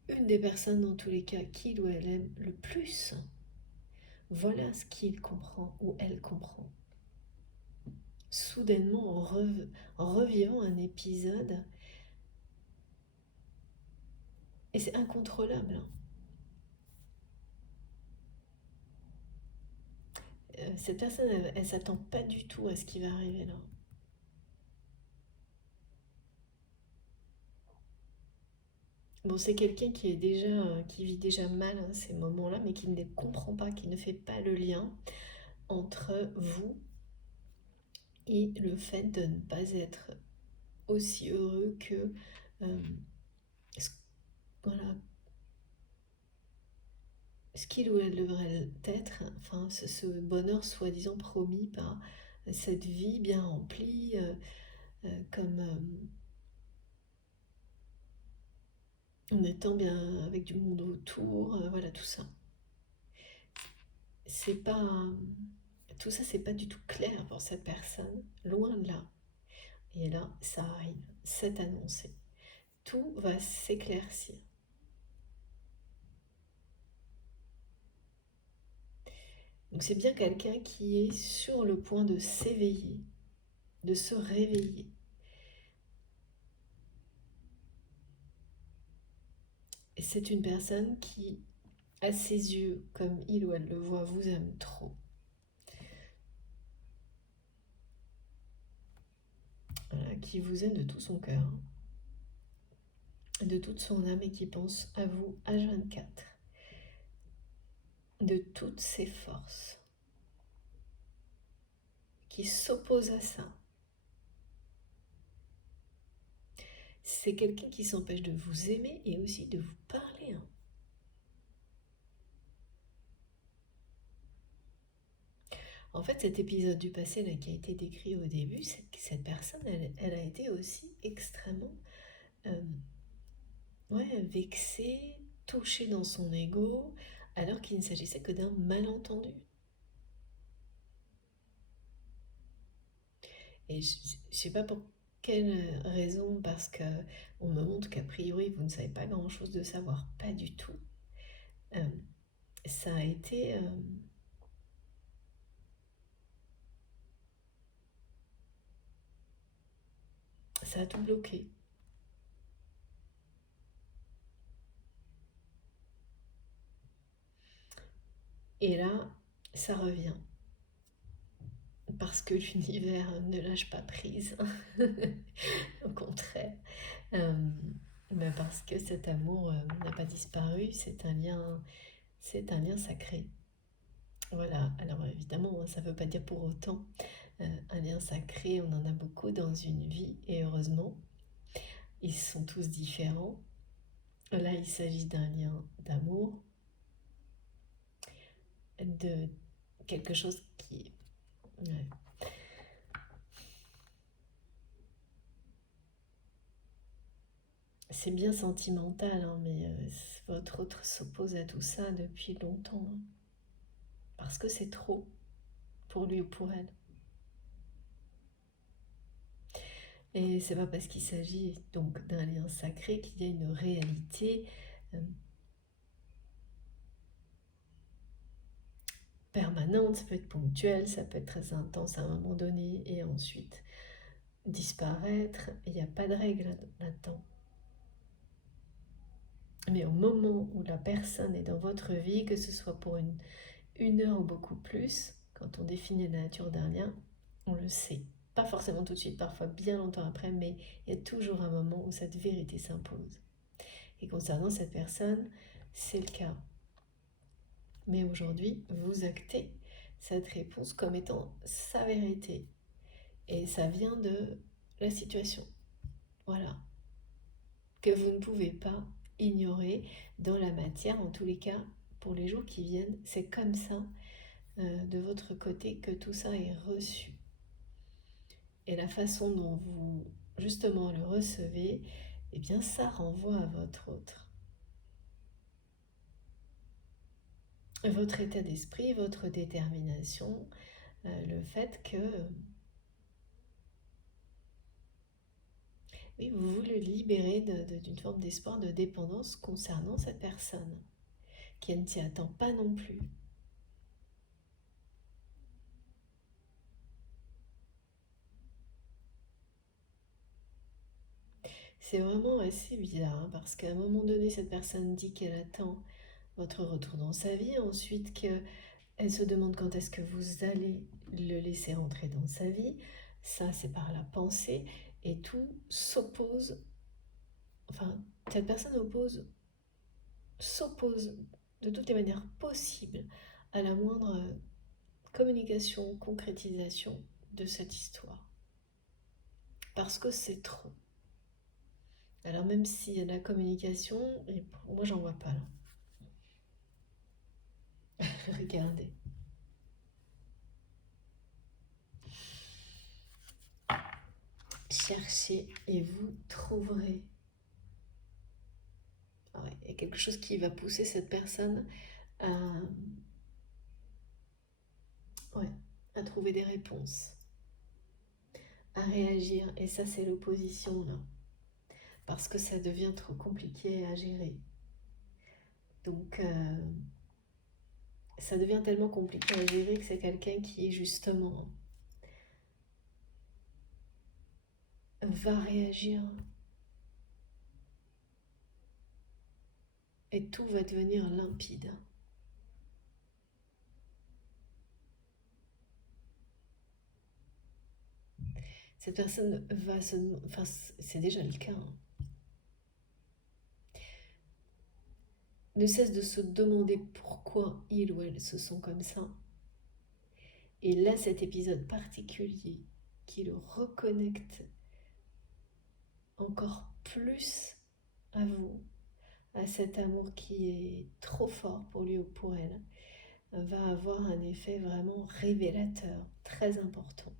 une des personnes dans tous les cas qu'il ou elle aime le plus. Voilà ce qu'il comprend ou elle comprend. Soudainement, en revivant un épisode, et c'est incontrôlable, hein. Cette personne, elle s'attend pas du tout à ce qui va arriver là. Bon, c'est quelqu'un qui est déjà, qui vit déjà mal, hein, ces moments-là, mais qui ne les comprend pas, qui ne fait pas le lien entre vous et le fait de ne pas être aussi heureux que euh, ce, voilà, ce qu'il ou elle devrait être, enfin ce bonheur soi-disant promis par cette vie bien remplie, comme en étant bien avec du monde autour, voilà tout ça. C'est pas tout ça, c'est pas du tout clair pour cette personne, loin de là. Et là, ça arrive, c'est annoncé. Tout va s'éclaircir. Donc c'est bien quelqu'un qui est sur le point de s'éveiller, de se réveiller. Et c'est une personne qui, à ses yeux, comme il ou elle le voit, vous aime trop. Voilà, qui vous aime de tout son cœur, de toute son âme et qui pense à vous H24, de toutes ses forces, qui s'oppose à ça. C'est quelqu'un qui s'empêche de vous aimer et aussi de vous parler, hein. En fait, cet épisode du passé là, qui a été décrit au début, c'est que cette personne, elle a été aussi extrêmement euh, ouais, vexée, touchée dans son ego, alors qu'il ne s'agissait que d'un malentendu. Et je ne sais pas pour quelle raison, parce que on me montre qu'a priori vous ne savez pas grand-chose de savoir, pas du tout. Euh, ça a été Ça a tout bloqué. Et là, ça revient. Parce que l'univers ne lâche pas prise. Au contraire. Euh, mais parce que cet amour n'a pas disparu, c'est un lien sacré. Voilà, alors évidemment, ça ne veut pas dire pour autant un lien sacré, on en a beaucoup dans une vie, et heureusement, ils sont tous différents. Là, il s'agit d'un lien d'amour, de quelque chose qui... Ouais. C'est bien sentimental, hein, mais votre autre s'oppose à tout ça depuis longtemps, hein, parce que c'est trop pour lui ou pour elle. Et c'est pas parce qu'il s'agit donc d'un lien sacré qu'il y a une réalité euh, permanente, ça peut être ponctuel, ça peut être très intense à un moment donné et ensuite disparaître. Il n'y a pas de règle là-dedans. Mais au moment où la personne est dans votre vie, que ce soit pour une heure ou beaucoup plus, quand on définit la nature d'un lien, on le sait. Pas forcément tout de suite, parfois bien longtemps après, mais il y a toujours un moment où cette vérité s'impose. Et concernant cette personne, c'est le cas. Mais aujourd'hui, vous actez cette réponse comme étant sa vérité. Et ça vient de la situation. Voilà. Que vous ne pouvez pas ignorer dans la matière, en tous les cas, pour les jours qui viennent. C'est comme ça, de votre côté, que tout ça est reçu. Et la façon dont vous, justement, le recevez, eh bien, ça renvoie à votre autre. Votre état d'esprit, votre détermination, le fait que oui, vous vous le libérez d'une forme d'espoir de dépendance concernant cette personne, qui ne s'y attend pas non plus. C'est vraiment assez bizarre, hein, parce qu'à un moment donné, cette personne dit qu'elle attend votre retour dans sa vie, ensuite qu'elle se demande quand est-ce que vous allez le laisser rentrer dans sa vie. Ça, c'est par la pensée, et tout s'oppose, enfin, cette personne s'oppose de toutes les manières possibles à la moindre communication, concrétisation de cette histoire. Parce que c'est trop. Alors même s'il y a de la communication, et pour moi j'en vois pas là. Regardez. Cherchez et vous trouverez. Ouais, il y a quelque chose qui va pousser cette personne à, ouais, à trouver des réponses, à réagir. Et ça, c'est l'opposition là. Parce que ça devient trop compliqué à gérer. Donc, ça devient tellement compliqué à gérer que c'est quelqu'un qui, justement, va réagir et tout va devenir limpide. Cette personne va se... Enfin, c'est déjà le cas, hein. Ne cesse de se demander pourquoi il ou elle se sent comme ça. Et là, cet épisode particulier qui le reconnecte encore plus à vous, à cet amour qui est trop fort pour lui ou pour elle, va avoir un effet vraiment révélateur, très important.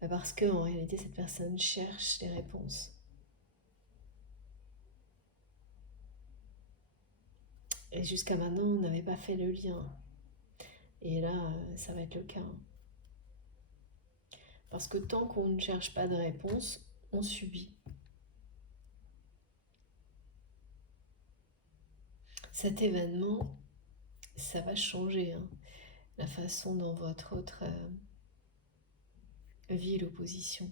Parce qu'en réalité, cette personne cherche des réponses. Et jusqu'à maintenant, on n'avait pas fait le lien. Et là, ça va être le cas. Parce que tant qu'on ne cherche pas de réponse, on subit. Cet événement, ça va changer, hein, la façon dont votre autre vit l'opposition.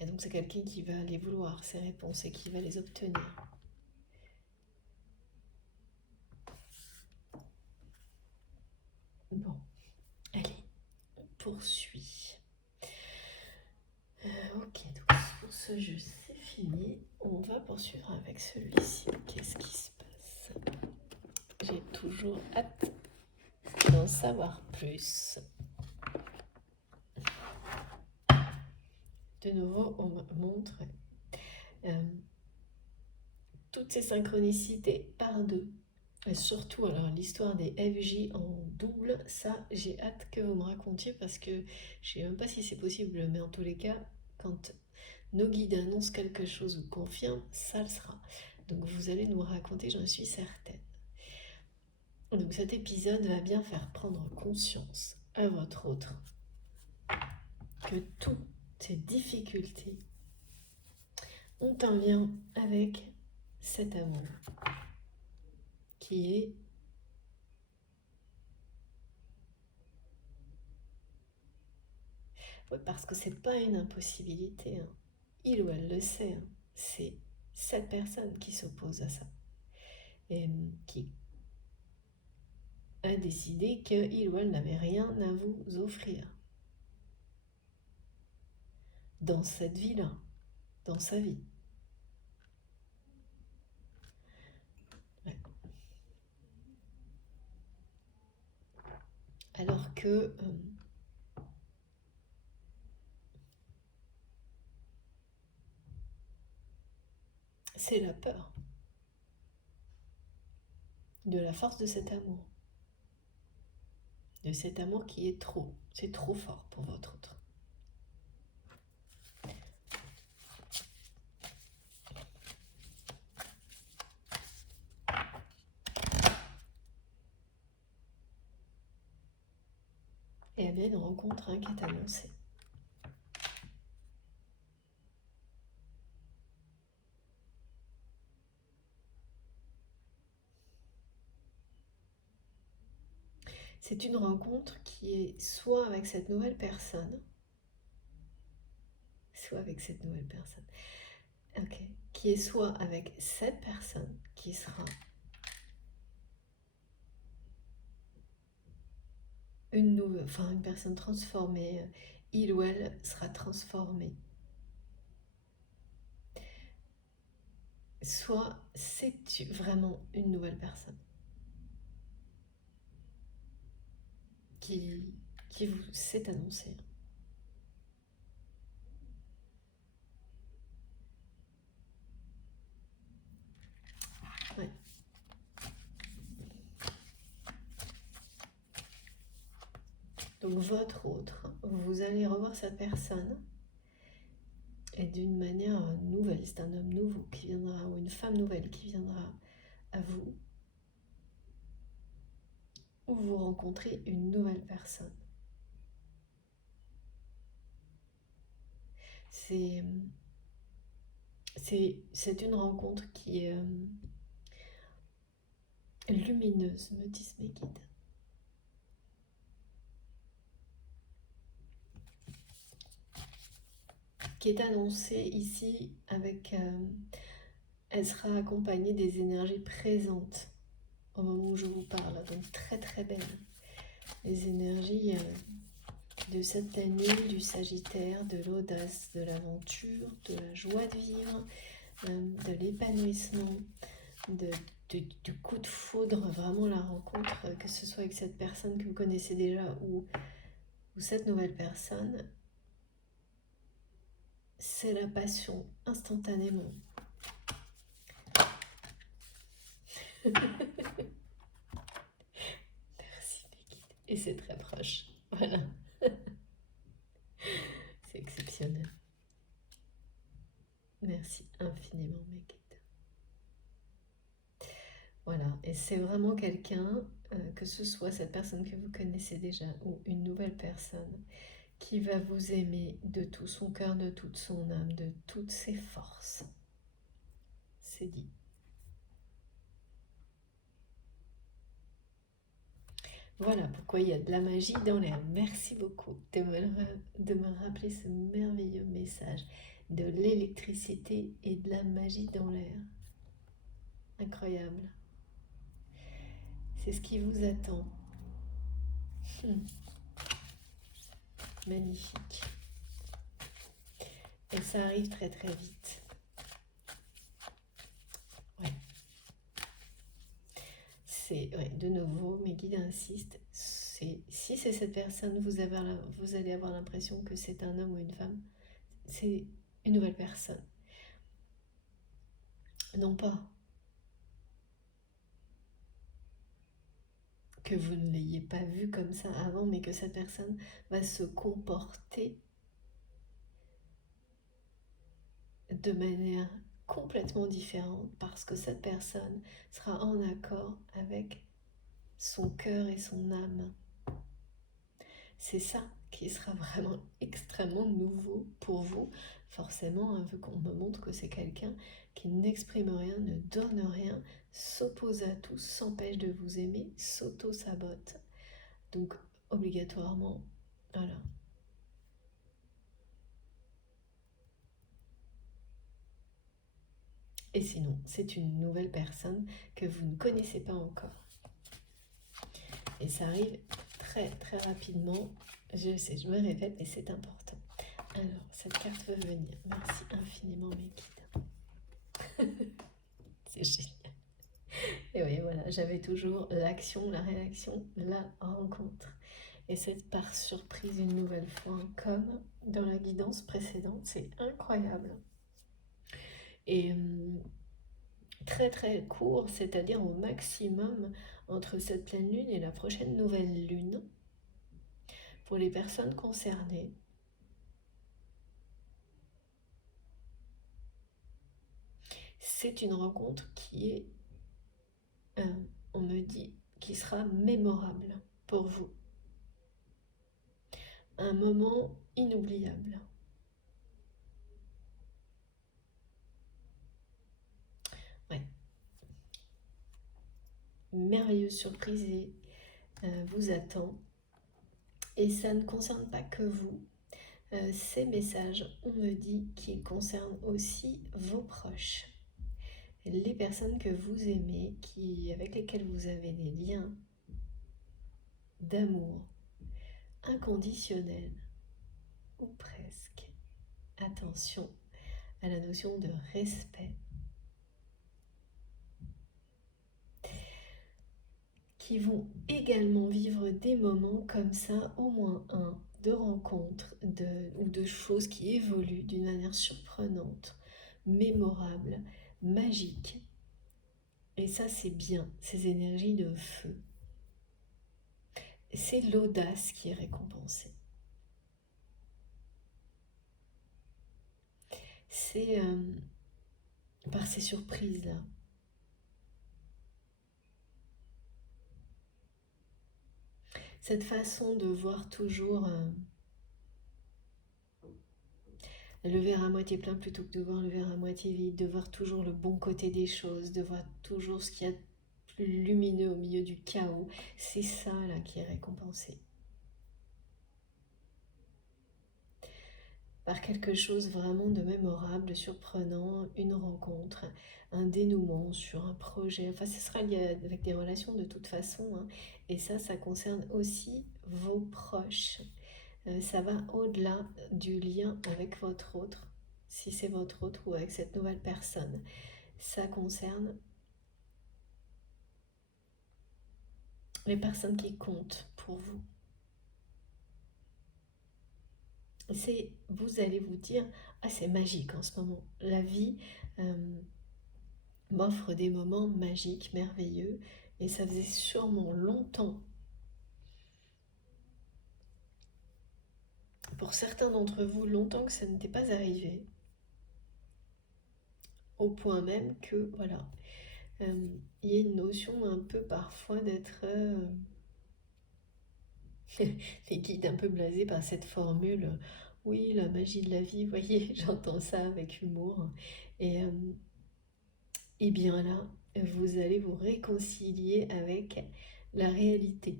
Et donc c'est quelqu'un qui va aller vouloir ces réponses et qui va les obtenir. Bon, allez, on poursuit. Ok, donc pour ce jeu c'est fini. On va poursuivre avec celui-ci. Qu'est-ce qui se passe? J'ai toujours hâte d'en savoir plus. De nouveau, on me montre toutes ces synchronicités par deux. Et surtout, alors l'histoire des FJ en double, ça, j'ai hâte que vous me racontiez parce que je sais même pas si c'est possible, mais en tous les cas, quand nos guides annoncent quelque chose ou confirment, ça le sera. Donc vous allez nous raconter, j'en suis certaine. Donc cet épisode va bien faire prendre conscience à votre autre que toutes ces difficultés ont un lien avec cet amour qui est parce que c'est pas une impossibilité, hein. Il ou elle le sait, hein. C'est cette personne qui s'oppose à ça et qui a décidé qu'il ou elle n'avait rien à vous offrir dans cette vie-là, dans sa vie. Ouais. Alors que c'est la peur de la force de cet amour. De cet amour qui est trop. C'est trop fort pour votre autre. Et il y a bien une rencontre qui est annoncée. C'est une rencontre qui est soit avec cette nouvelle personne, soit avec cette nouvelle personne. Ok. Qui est soit avec cette personne qui sera une nouvelle, enfin une personne transformée, il ou elle sera transformé. Soit c'est vraiment une nouvelle personne qui vous s'est annoncée. Ouais. Donc votre autre, vous allez revoir cette personne et d'une manière nouvelle. C'est un homme nouveau qui viendra ou une femme nouvelle qui viendra à vous, ou vous rencontrez une nouvelle personne. C'est une rencontre qui est lumineuse, me disent mes guides. Qui est annoncée ici avec... elle sera accompagnée des énergies présentes au moment où je vous parle, donc très très belle. Les énergies de cette année, du Sagittaire, de l'audace, de l'aventure, de la joie de vivre, de l'épanouissement, du coup de foudre, vraiment la rencontre, que ce soit avec cette personne que vous connaissez déjà ou cette nouvelle personne, c'est la passion instantanément. Merci les guides. Et c'est très proche. Voilà. C'est exceptionnel. Merci infiniment mes guides. Voilà, et c'est vraiment quelqu'un, que ce soit cette personne que vous connaissez déjà ou une nouvelle personne, qui va vous aimer de tout son cœur, de toute son âme, de toutes ses forces. C'est dit. Voilà pourquoi il y a de la magie dans l'air. Merci beaucoup de me rappeler ce merveilleux message de l'électricité et de la magie dans l'air. Incroyable. C'est ce qui vous attend. Magnifique. Et ça arrive très très vite. Ouais. De nouveau, mes guides insistent. Si c'est cette personne, vous allez avoir l'impression que c'est un homme ou une femme. C'est une nouvelle personne. Non pas que vous ne l'ayez pas vu comme ça avant, mais que cette personne va se comporter de manière complètement différente parce que cette personne sera en accord avec son cœur et son âme. C'est ça qui sera vraiment extrêmement nouveau pour vous, forcément, hein, vu qu'on me montre que c'est quelqu'un qui n'exprime rien, ne donne rien, s'oppose à tout, s'empêche de vous aimer, s'auto-sabote. Donc, obligatoirement, voilà. Et sinon, c'est une nouvelle personne que vous ne connaissez pas encore. Et ça arrive très très rapidement. Je sais, je me répète, mais c'est important. Alors, cette carte veut venir. Merci infiniment, mes guides. C'est génial. Et oui, voilà, j'avais toujours l'action, la réaction, la rencontre. Et c'est par surprise une nouvelle fois, comme dans la guidance précédente. C'est incroyable. Et très très court, c'est-à-dire au maximum entre cette pleine lune et la prochaine nouvelle lune, pour les personnes concernées. C'est une rencontre qui est, on me dit, qui sera mémorable pour vous. Un moment inoubliable. Ouais. Merveilleuse surprise vous attend. Et ça ne concerne pas que vous. Ces messages, on me dit qu'ils concernent aussi vos proches. Les personnes que vous aimez, avec lesquelles vous avez des liens d'amour inconditionnel, ou presque. Attention à la notion de respect. Qui vont également vivre des moments comme ça, au moins un, de rencontres ou de choses qui évoluent d'une manière surprenante, mémorable, magique. Et ça, c'est bien, ces énergies de feu. C'est l'audace qui est récompensée. C'est par ces surprises-là. Cette façon de voir toujours le verre à moitié plein plutôt que de voir le verre à moitié vide, de voir toujours le bon côté des choses, de voir toujours ce qu'il y a de plus lumineux au milieu du chaos, c'est ça là qui est récompensé. Par quelque chose vraiment de mémorable, de surprenant, une rencontre, un dénouement sur un projet, enfin ce sera lié avec des relations de toute façon, hein. Et ça concerne aussi vos proches. Ça va au-delà du lien avec votre autre, si c'est votre autre ou avec cette nouvelle personne. Ça concerne les personnes qui comptent pour vous. Vous allez vous dire, ah c'est magique en ce moment. La vie m'offre des moments magiques, merveilleux, et ça faisait sûrement longtemps. Pour certains d'entre vous, longtemps que ça n'était pas arrivé. Au point même que, voilà, il y a une notion un peu parfois d'être les guides un peu blasés par cette formule. Oui, la magie de la vie, vous voyez, j'entends ça avec humour. Et bien là, vous allez vous réconcilier avec la réalité.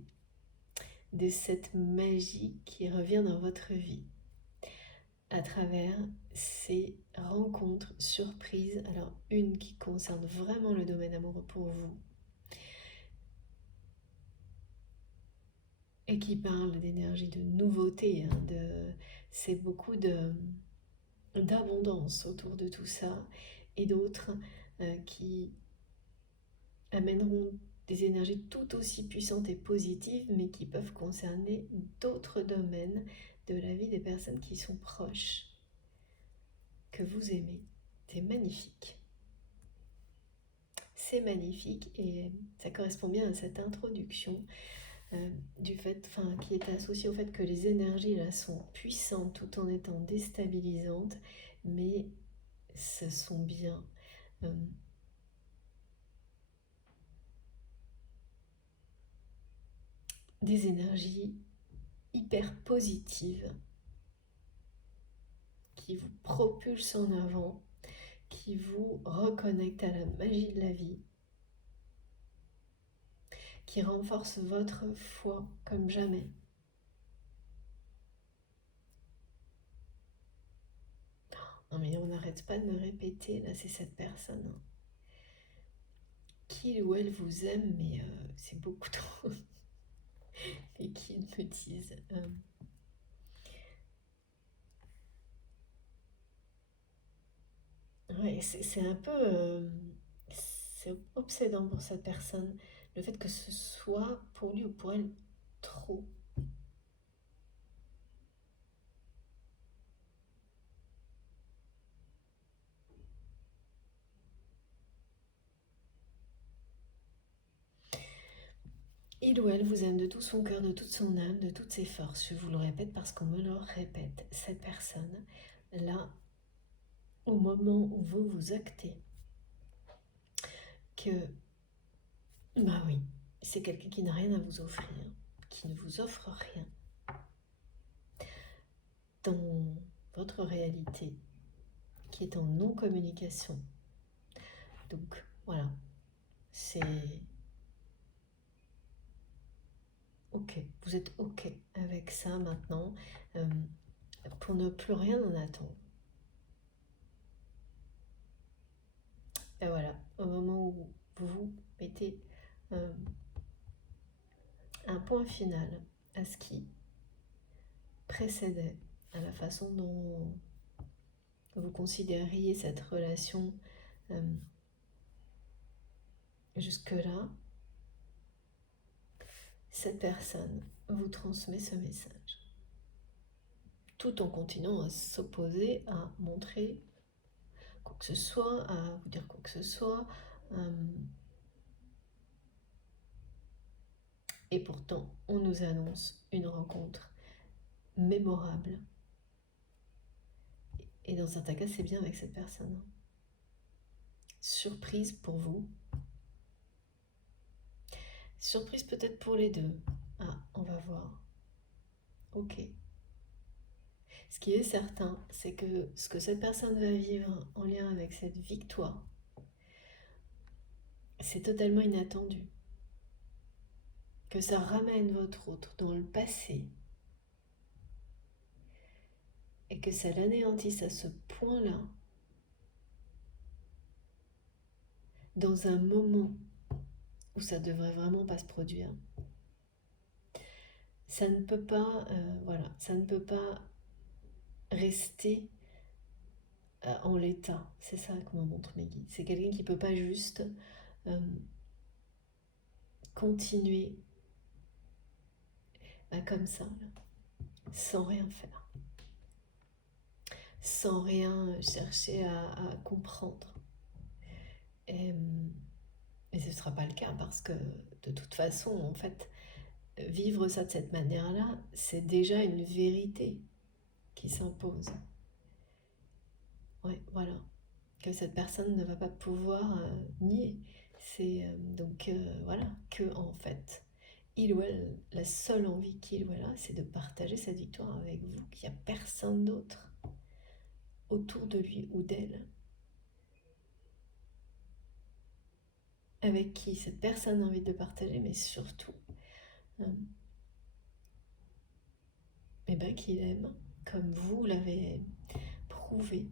de cette magie qui revient dans votre vie à travers ces rencontres surprises. Alors une qui concerne vraiment le domaine amoureux pour vous et qui parle d'énergie de nouveauté, hein, c'est beaucoup d'abondance autour de tout ça, et d'autres qui amèneront des énergies tout aussi puissantes et positives, mais qui peuvent concerner d'autres domaines de la vie des personnes qui sont proches, que vous aimez. C'est magnifique. C'est magnifique et ça correspond bien à cette introduction du fait, qui est associée au fait que les énergies là sont puissantes tout en étant déstabilisantes, mais ce sont bien des énergies hyper positives qui vous propulsent en avant, qui vous reconnectent à la magie de la vie, qui renforcent votre foi comme jamais. Non mais on n'arrête pas de me répéter, là c'est cette personne qu'il ou elle vous aime, mais c'est beaucoup trop. Et qu'ils me disent ouais, c'est un peu c'est obsédant pour cette personne, le fait que ce soit pour lui ou pour elle trop. Il ou elle vous aime de tout son cœur, de toute son âme, de toutes ses forces. Je vous le répète parce qu'on me le répète. Cette personne, là, au moment où vous vous actez que, bah oui, c'est quelqu'un qui n'a rien à vous offrir, qui ne vous offre rien dans votre réalité, qui est en non-communication. Donc, voilà, c'est ok. Vous êtes ok avec ça maintenant, pour ne plus rien en attendre. Et voilà, au moment où vous mettez un point final à ce qui précédait, à la façon dont vous considériez cette relation jusque-là, cette personne vous transmet ce message, tout en continuant à s'opposer, à montrer quoi que ce soit, à vous dire quoi que ce soit. Et pourtant, on nous annonce une rencontre mémorable. Et dans certains cas, c'est bien avec cette personne. Surprise pour vous. Surprise peut-être pour les deux. Ah, on va voir. Ok. Ce qui est certain, c'est que ce que cette personne va vivre en lien avec cette victoire, c'est totalement inattendu. Que ça ramène votre autre dans le passé et que ça l'anéantisse à ce point-là, dans un moment où ça devrait vraiment pas se produire. Ça ne peut pas, voilà, ça ne peut pas rester en l'état. C'est ça que me montre mes guides. C'est quelqu'un qui peut pas juste continuer comme ça, là, sans rien faire, sans rien chercher à comprendre. Et ce ne sera pas le cas parce que de toute façon, en fait, vivre ça de cette manière-là, c'est déjà une vérité qui s'impose. Ouais, voilà. Que cette personne ne va pas pouvoir nier. C'est donc voilà, que en fait, il ou elle, la seule envie qu'il ou elle a, c'est de partager cette victoire avec vous, qu'il n'y a personne d'autre autour de lui ou d'elle avec qui cette personne a envie de partager, mais surtout eh ben, qu'il aime comme vous l'avez prouvé.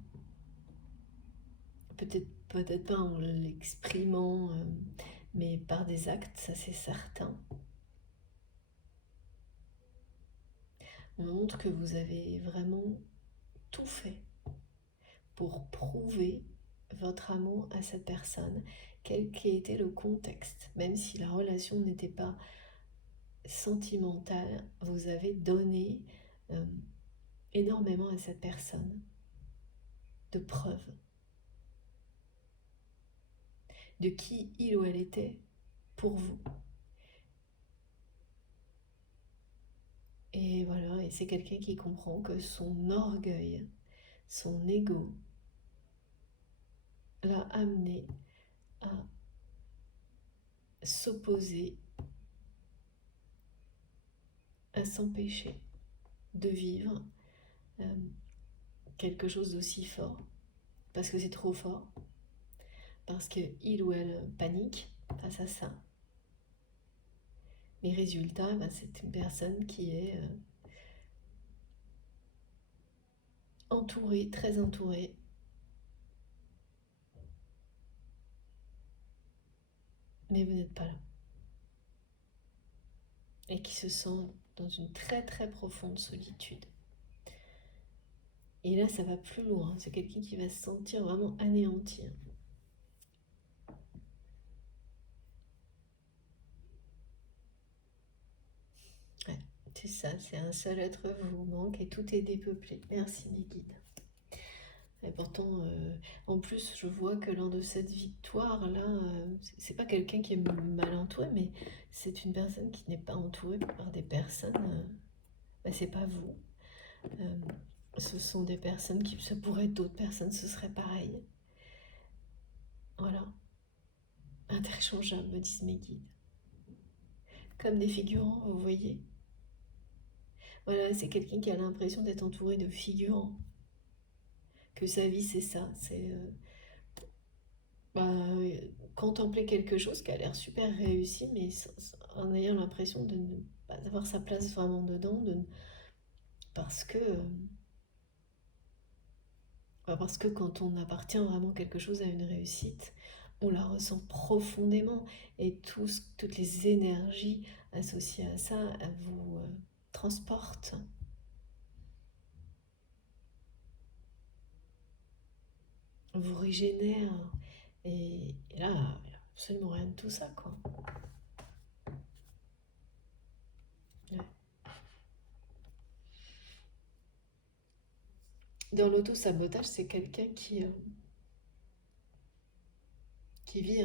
Peut-être pas en l'exprimant, mais par des actes, ça c'est certain. On montre que vous avez vraiment tout fait pour prouver votre amour à cette personne, quel qu'ait été le contexte. Même si la relation n'était pas sentimentale, vous avez donné énormément à cette personne de preuves de qui il ou elle était pour vous. Et voilà, et c'est quelqu'un qui comprend que son orgueil, son ego, l'a amené à s'opposer, à s'empêcher de vivre euh, quelque chose d'aussi fort, parce que c'est trop fort, parce qu'il ou elle panique face à ça. Mais résultat, ben, c'est une personne qui est entourée, très entourée, mais vous n'êtes pas là. Et qui se sent dans une très très profonde solitude. Et là, ça va plus loin. C'est quelqu'un qui va se sentir vraiment anéanti. Ouais, c'est ça, c'est un seul être vous manque et tout est dépeuplé. Merci mes guides. Et pourtant, en plus, je vois que lors de cette victoire-là, c'est pas quelqu'un qui est mal entouré, mais c'est une personne qui n'est pas entourée par des personnes. Bah, c'est pas vous. Euh, Ce sont des personnes qui, ça pourrait être d'autres personnes, ce serait pareil. Voilà, interchangeables, me disent mes guides. Comme des figurants, vous voyez. Voilà, c'est quelqu'un qui a l'impression d'être entouré de figurants. Que sa vie, c'est ça. C'est bah, contempler quelque chose qui a l'air super réussi, mais en ayant l'impression de ne pas avoir sa place vraiment dedans, parce que, parce que quand on appartient vraiment quelque chose à une réussite, on la ressent profondément et toutes les énergies associées à ça, elles vous transportent, vous régénèrent. Et là, il n'y a absolument rien de tout ça, quoi. Ouais. Dans l'auto-sabotage, c'est quelqu'un qui vit,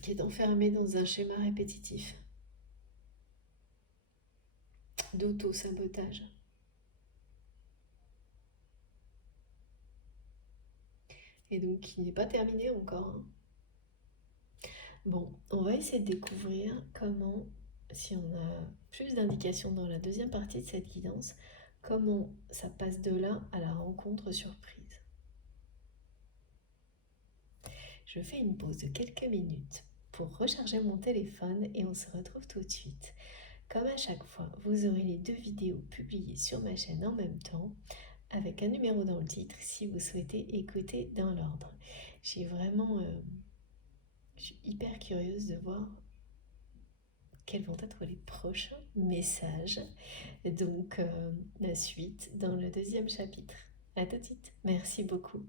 qui est enfermé dans un schéma répétitif d'auto-sabotage. Et donc, qui n'est pas terminé encore, hein. Bon, on va essayer de découvrir comment, si on a plus d'indications dans la deuxième partie de cette guidance, comment ça passe de là à la rencontre surprise. Je fais une pause de quelques minutes pour recharger mon téléphone et on se retrouve tout de suite. Comme à chaque fois, vous aurez les 2 vidéos publiées sur ma chaîne en même temps, avec un numéro dans le titre si vous souhaitez écouter dans l'ordre. J'ai vraiment, je suis hyper curieuse de voir quels vont être les prochains messages. Donc, la suite dans le deuxième chapitre. À tout de suite. Merci beaucoup.